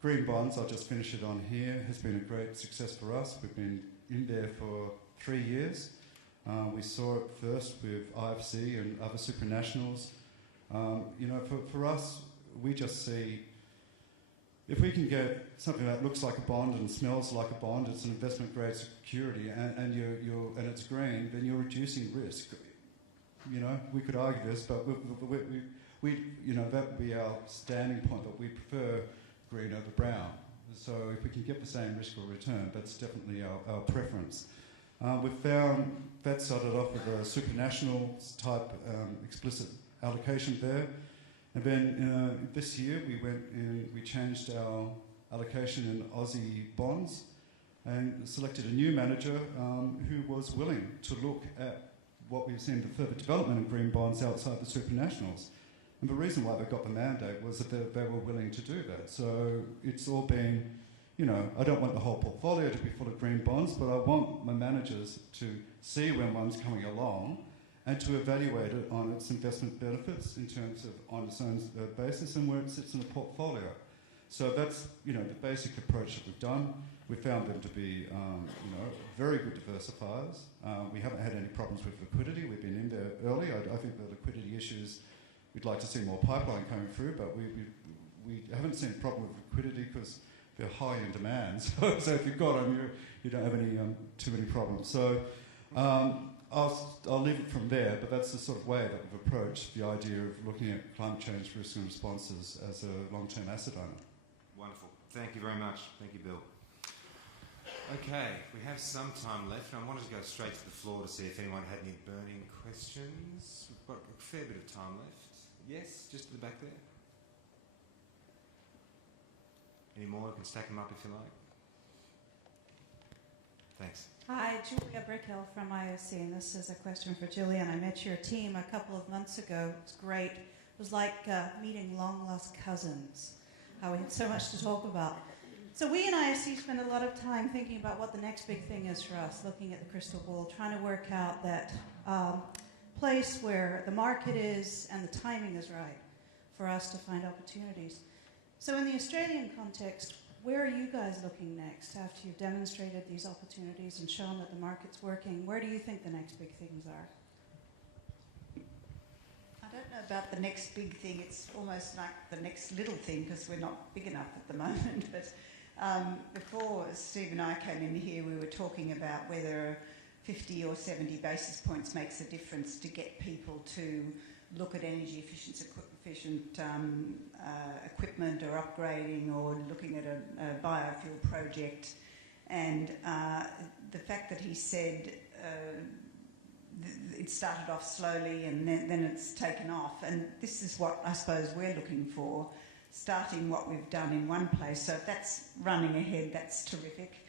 Green bonds, I'll just finish it on here, has been a great success for us. We've been in there for 3 years. We saw it first with IFC and other supranationals. For us, we just see if we can get something that looks like a bond and smells like a bond, it's an investment grade security, and it's green, then you're reducing risk. We could argue this, but we that would be our standing point, that we prefer green over brown. So if we can get the same risk or return, that's definitely our preference. We've found that started off with a supranational type explicit allocation there. And then this year we changed our allocation in Aussie bonds and selected a new manager who was willing to look at what we've seen the further development in green bonds outside the supranationals. And the reason why they got the mandate was that they were willing to do that. So it's all been, I don't want the whole portfolio to be full of green bonds, but I want my managers to see when one's coming along and to evaluate it on its investment benefits in terms of on its own basis and where it sits in the portfolio. So that's, the basic approach that we've done. We found them to be, very good diversifiers. We haven't had any problems with liquidity. We've been in there early. I think the liquidity issues, we'd like to see more pipeline coming through, but we haven't seen a problem with liquidity because they're high in demand. So if you've got them, you don't have any too many problems. So I'll leave it from there, but that's the sort of way that we've approached the idea of looking at climate change risk and responses as a long-term asset owner. Wonderful. Thank you very much. Thank you, Bill. Okay, we have some time left, and I wanted to go straight to the floor to see if anyone had any burning questions. We've got a fair bit of time left. Yes, just at the back there. Any more? You can stack them up if you like. Thanks. Hi, Julia Brickhill from IOC, and this is a question for Jillian. I met your team a couple of months ago. It was great. It was like meeting long-lost cousins, how we had so much to talk about. So we in IOC spend a lot of time thinking about what the next big thing is for us, looking at the crystal ball, trying to work out that place where the market is and the timing is right for us to find opportunities. So in the Australian context, where are you guys looking next after you've demonstrated these opportunities and shown that the market's working? Where do you think the next big things are? I don't know about the next big thing. It's almost like the next little thing because we're not big enough at the moment. But before Steve and I came in here, we were talking about whether 50 or 70 basis points makes a difference to get people to look at energy efficient equipment or upgrading or looking at a biofuel project. And the fact that he said it started off slowly and then it's taken off. And this is what I suppose we're looking for, starting what we've done in one place. So if that's running ahead, that's terrific.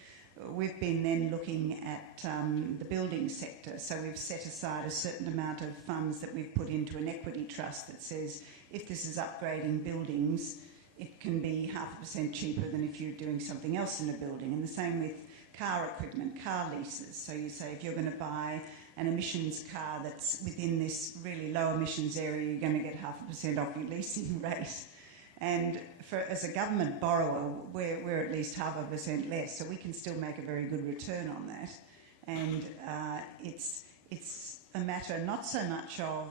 We've been then looking at the building sector. So we've set aside a certain amount of funds that we've put into an equity trust that says if this is upgrading buildings, it can be 0.5% cheaper than if you're doing something else in a building. And the same with car equipment, car leases. So you say if you're going to buy an emissions car that's within this really low emissions area, you're going to get 0.5% off your leasing rate. And as a government borrower, we're at least 0.5% less, so we can still make a very good return on that. And it's a matter not so much of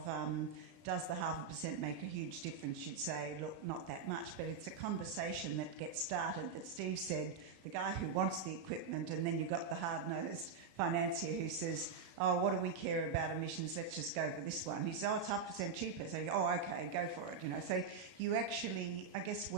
does the 0.5% make a huge difference? You'd say, look, not that much, but it's a conversation that gets started that Steve said, the guy who wants the equipment, and then you've got the hard-nosed financier who says, oh, what do we care about emissions? Let's just go for this one. He says, oh, it's 0.5% cheaper. So you go, oh, okay, go for it. You know, so you actually, I guess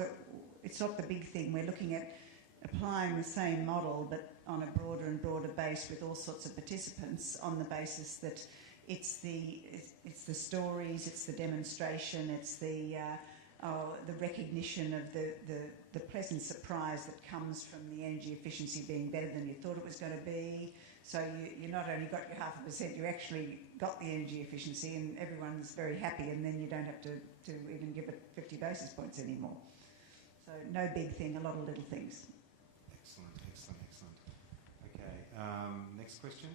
it's not the big thing. We're looking at applying the same model, but on a broader and broader base with all sorts of participants on the basis that it's the stories, it's the demonstration, it's the recognition of the pleasant surprise that comes from the energy efficiency being better than you thought it was going to be. So you not only got your 0.5%, you actually got the energy efficiency, and everyone's very happy, and then you don't have to even give it 50 basis points anymore. So no big thing, a lot of little things. Excellent. Okay, next question?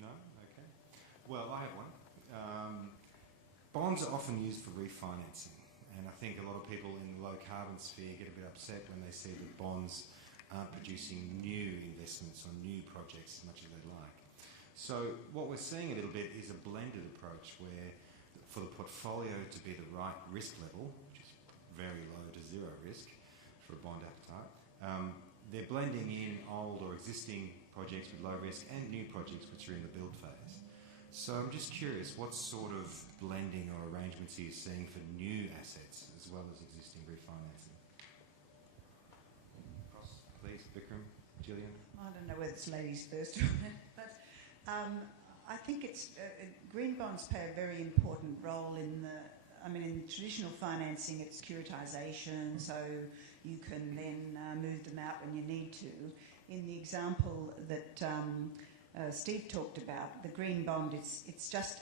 No? Okay. Well, I have one. Bonds are often used for refinancing, and I think a lot of people in the low carbon sphere get a bit upset when they see that bonds aren't producing new investments or new projects as much as they'd like. So what we're seeing a little bit is a blended approach where for the portfolio to be the right risk level, which is very low to zero risk for a bond appetite, they're blending in old or existing projects with low risk and new projects which are in the build phase. So I'm just curious, what sort of blending or arrangements are you seeing for new assets as well as existing refinancing? Please, Vikram, Jillian. I don't know whether it's ladies first, but I think it's green bonds play a very important role in in traditional financing, it's securitization, so you can then move them out when you need to. In the example that Steve talked about, the green bond, it's just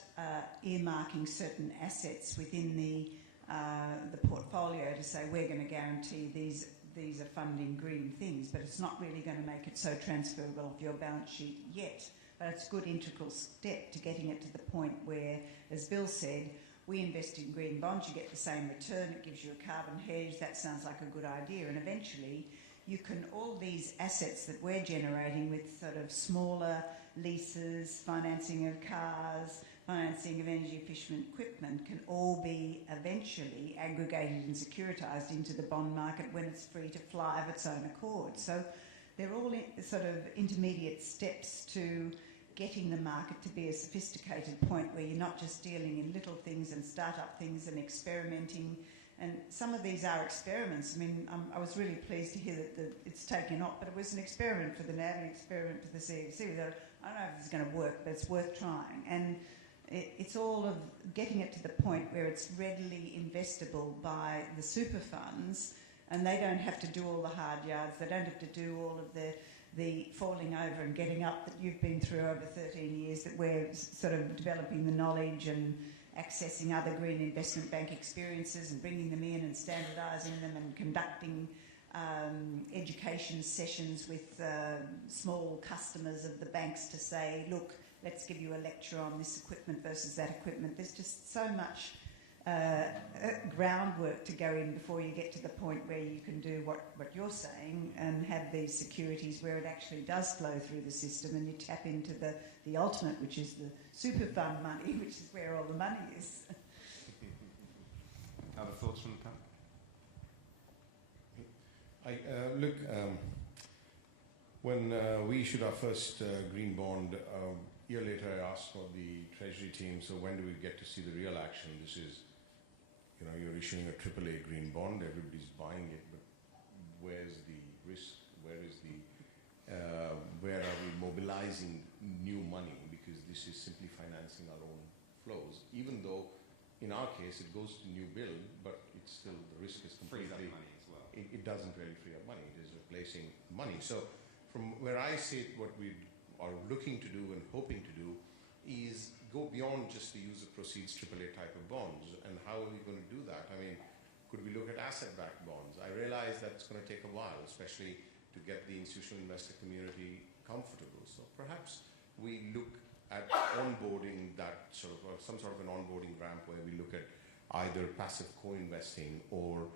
earmarking certain assets within the portfolio to say we're going to guarantee these are funding green things, but it's not really going to make it so transferable off your balance sheet yet. But it's a good integral step to getting it to the point where, as Bill said, we invest in green bonds, you get the same return, it gives you a carbon hedge, that sounds like a good idea, and eventually you can, all these assets that we're generating with sort of smaller leases, financing of cars, financing of energy efficient equipment can all be eventually aggregated and securitized into the bond market when it's free to fly of its own accord. So they're all sort of intermediate steps to getting the market to be a sophisticated point where you're not just dealing in little things and start-up things and experimenting. And some of these are experiments. I mean, I was really pleased to hear that it's taken off, but it was an experiment for the NAB, an experiment for the CFC. I don't know if it's going to work, but it's worth trying. And it's all of getting it to the point where it's readily investable by the super funds, and they don't have to do all the hard yards. They don't have to do all of the falling over and getting up that you've been through over 13 years, that we're sort of developing the knowledge and accessing other green investment bank experiences and bringing them in and standardising them and conducting education sessions with small customers of the banks to say, look, let's give you a lecture on this equipment versus that equipment. There's just so much groundwork to go in before you get to the point where you can do what you're saying and have these securities where it actually does flow through the system and you tap into the ultimate, which is the super fund money, which is where all the money is. Other thoughts from the panel? Look, when we issued our first green bond, a year later I asked for the Treasury team, so when do we get to see the real action? This is, you're issuing a AAA green bond, everybody's buying it, but where's the risk? Where are we mobilizing new money? Because this is simply financing our own flows, even though in our case it goes to new build, but it's still, the risk is completely... Frees up money as well. It doesn't really free up money, it is replacing money. So from where I see it, what we are looking to do and hoping to do is go beyond just the use of proceeds AAA type of bonds. And how are we going to do that? I mean, could we look at asset-backed bonds? I realize that's going to take a while, especially to get the institutional investor community comfortable. So perhaps we look at onboarding that sort of, some sort of an onboarding ramp where we look at either passive co-investing or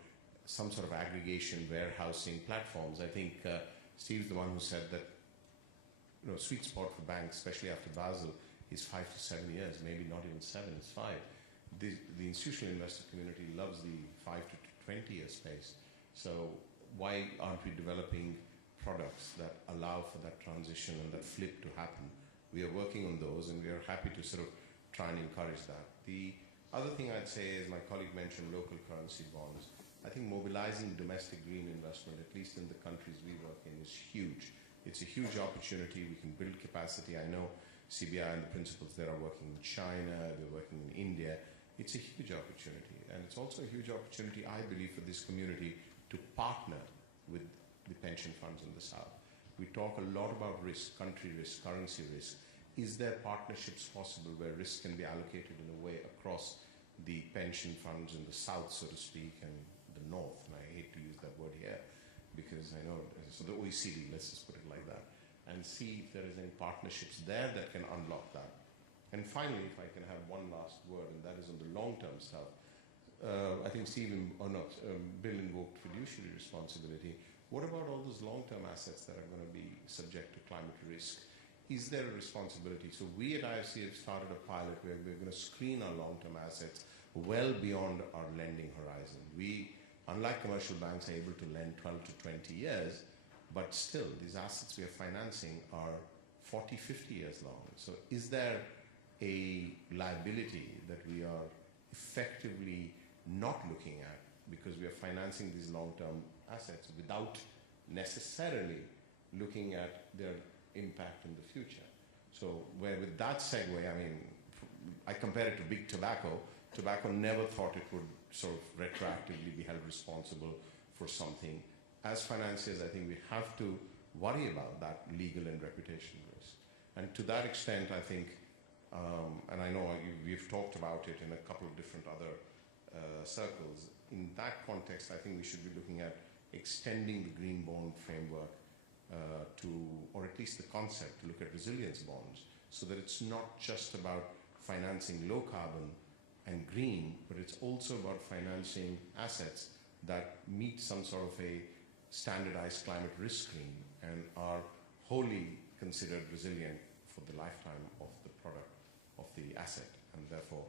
some sort of aggregation warehousing platforms. I think Steve's the one who said that sweet spot for banks, especially after Basel, is 5 to 7 years, maybe not even 7, it's 5. The institutional investor community loves the 5 to 20 year space. So why aren't we developing products that allow for that transition and that flip to happen? We are working on those, and we are happy to sort of try and encourage that. The other thing I'd say is, my colleague mentioned local currency bonds. I think mobilizing domestic green investment, at least in the countries we work in, is huge. It's a huge opportunity. We can build capacity. I know CBI and the principals there are working in China, they're working in India. It's a huge opportunity. And it's also a huge opportunity, I believe, for this community to partner with the pension funds in the South. We talk a lot about risk, country risk, currency risk. Is there partnerships possible where risk can be allocated in a way across the pension funds in the South, so to speak, and the North? And I hate to use that word here because I know, so the OECD, let's just put it like that, and see if there is any partnerships there that can unlock that. And finally, if I can have one last word, and that is on the long-term stuff. I think Bill invoked fiduciary responsibility. What about all those long-term assets that are going to be subject to climate risk? Is there a responsibility? So we at IFC have started a pilot where we're going to screen our long-term assets well beyond our lending horizon. We, unlike commercial banks, are able to lend 12 to 20 years, but still these assets we are financing are 40, 50 years long. So is there a liability that we are effectively not looking at because we are financing these long-term assets without necessarily looking at their impact in the future? So with that segue, I mean, I compare it to big tobacco. Tobacco never thought it would sort of retroactively be held responsible for something. As financiers, I think we have to worry about that legal and reputation risk. And to that extent, I think, and I know we've talked about it in a couple of different other circles. In that context, I think we should be looking at extending the green bond framework or at least the concept, to look at resilience bonds, so that it's not just about financing low carbon and green, but it's also about financing assets that meet some sort of a standardized climate risk screen and are wholly considered resilient for the lifetime of the product, of the asset, and therefore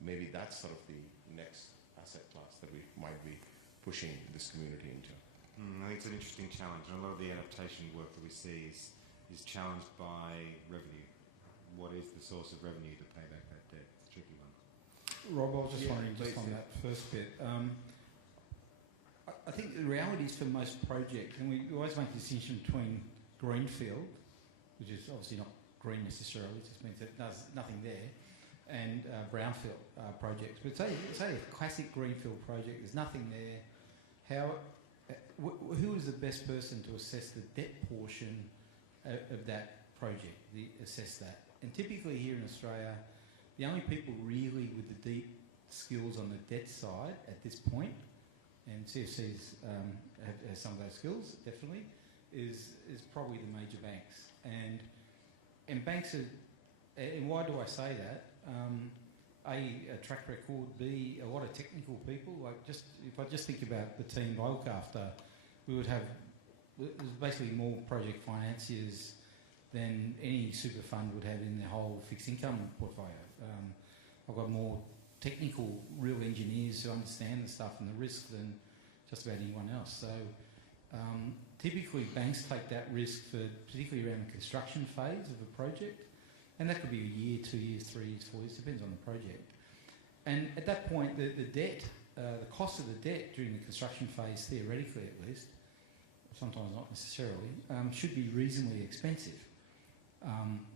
maybe that's sort of the next asset class that we might be pushing this community into. I think it's an interesting challenge, and a lot of the adaptation work that we see is challenged by revenue. What is the source of revenue to pay back that debt? It's a tricky one. Rob, I was just wondering, just on that first bit. I think the reality is for most projects, and we always make a distinction between greenfield, which is obviously not green necessarily, it just means that there's nothing there, and brownfield projects. But say a classic greenfield project, there's nothing there. Who is the best person to assess the debt portion of that project, assess that? And typically here in Australia, the only people really with the deep skills on the debt side at this point, and CFC's has some of those skills, definitely, is probably the major banks. And banks are, and why do I say that? A track record, B, a lot of technical people. Like if I just think about the team I look after, there's basically more project financiers than any super fund would have in their whole fixed income portfolio. I've got more technical, real engineers who understand the stuff and the risk than just about anyone else. So typically banks take that risk particularly around the construction phase of a project. And that could be a year, 2 years, 3 years, 4 years, depends on the project. And at that point, the debt, the cost of the debt during the construction phase, theoretically at least, sometimes not necessarily, should be reasonably expensive.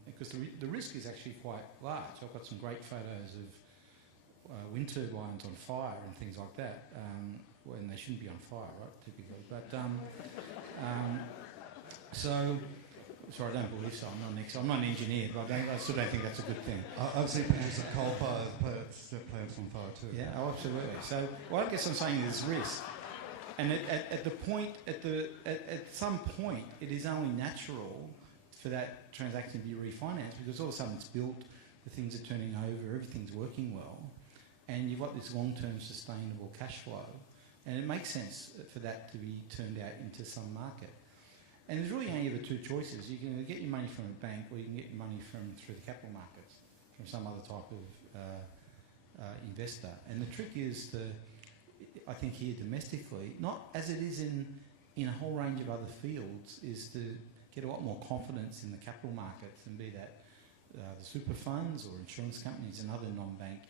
Because the risk is actually quite large. I've got some great photos of wind turbines on fire and things like that, when they shouldn't be on fire, right, typically. But sorry, I don't believe so. I'm not an engineer, but I still don't think that's a good thing. I've seen pictures of coal set plants on fire too. Yeah, oh, absolutely. So, I guess I'm saying there's risk, and at some point, it is only natural for that transaction to be refinanced because all of a sudden it's built, the things are turning over, everything's working well, and you've got this long-term sustainable cash flow, and it makes sense for that to be turned out into some market. And there's really only ever two choices. You can either get your money from a bank or you can get your money through the capital markets, from some other type of investor. And the trick is I think here domestically, not as it is in a whole range of other fields, is to get a lot more confidence in the capital markets, and be that the super funds or insurance companies and other non-bank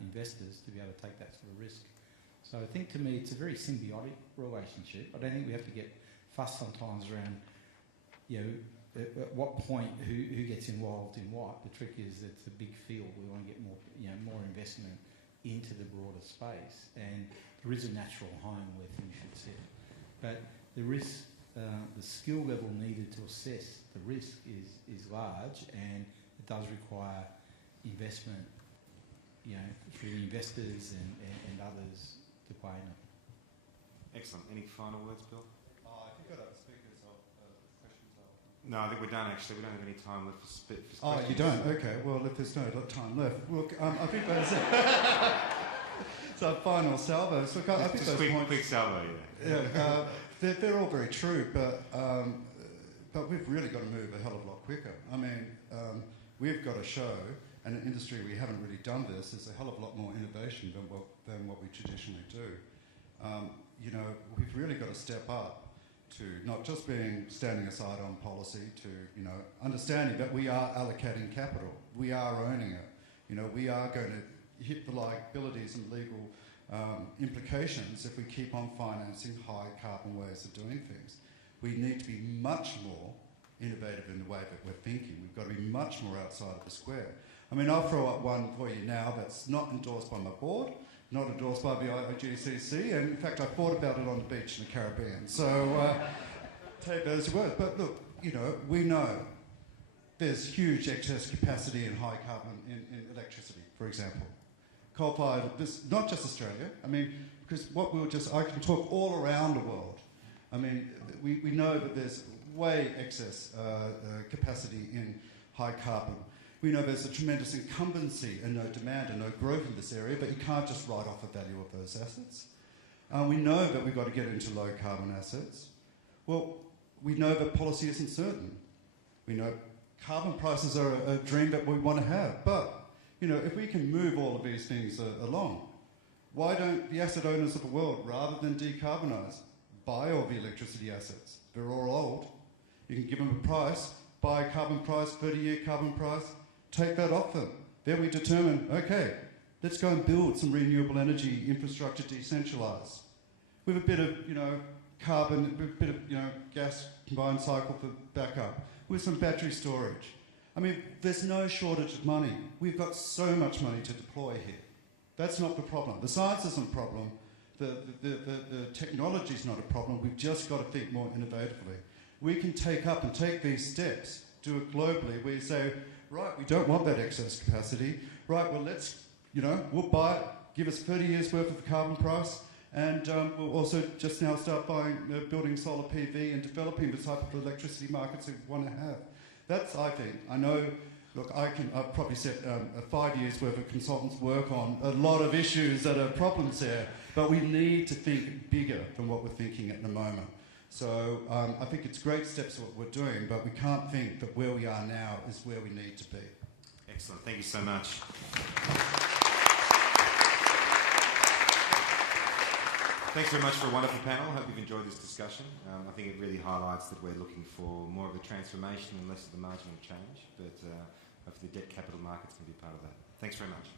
investors, to be able to take that sort of risk. So I think, to me, it's a very symbiotic relationship. I don't think we have to get fussed sometimes around, at what point who gets involved in what. The trick is that it's a big field. We want to get more investment into the broader space, and there is a natural home where things should sit. But the risk, the skill level needed to assess the risk is large, and it does require investment, through the investors and others to play in it. Excellent. Any final words, Bill? I think I'd have speakers of questions after. No, I think we're done, actually. We don't have any time left for questions. Oh, you don't? Okay. Well, if there's no time left, look, I think those so final salvos. Look, I think just those points, quick salvo, yeah. they're all very true, but we've really got to move a hell of a lot quicker. I mean, we've got to show, and an industry we haven't really done this, is a hell of a lot more innovation than what we traditionally do. We've really got to step up to not just standing aside on policy, to understanding that we are allocating capital, we are owning it. We are going to hit the liabilities and legal implications if we keep on financing high carbon ways of doing things. We need to be much more innovative in the way that we're thinking. We've got to be much more outside of the square. I mean, I'll throw up one for you now that's not endorsed by my board, not endorsed by the IGCC, and in fact I thought about it on the beach in the Caribbean. So take those words. But look, we know there's huge excess capacity in high carbon in electricity, for example. Coal-fired, not just Australia. I mean, because I can talk all around the world. I mean, we know that there's way excess capacity in high carbon. We know there's a tremendous incumbency and no demand and no growth in this area, but you can't just write off the value of those assets. We know that we've got to get into low carbon assets. Well, we know that policy isn't certain. We know carbon prices are a dream that we want to have, but if we can move all of these things along, why don't the asset owners of the world, rather than decarbonise, buy all the electricity assets? They're all old. You can give them a price, buy a carbon price, 30-year carbon price, take that off them. Then we determine, okay, let's go and build some renewable energy infrastructure decentralised, with a bit of, carbon, with a bit of, gas combined cycle for backup, with some battery storage. I mean, there's no shortage of money. We've got so much money to deploy here. That's not the problem. The science isn't a problem. The technology is not a problem. We've just got to think more innovatively. We can take these steps, do it globally, where you say, right, we don't want that excess capacity. Right, well, let's, we'll buy it, give us 30 years worth of the carbon price, and we'll also just now start building solar PV and developing the type of electricity markets we want to have. That's, I think, I know, look, I've probably set 5 years worth of consultants' work on a lot of issues that are problems there, but we need to think bigger than what we're thinking at the moment. So I think it's great steps what we're doing, but we can't think that where we are now is where we need to be. Excellent. Thank you so much. Thanks very much for a wonderful panel. I hope you've enjoyed this discussion. I think it really highlights that we're looking for more of the transformation and less of the marginal change, but hopefully the debt capital markets can be part of that. Thanks very much.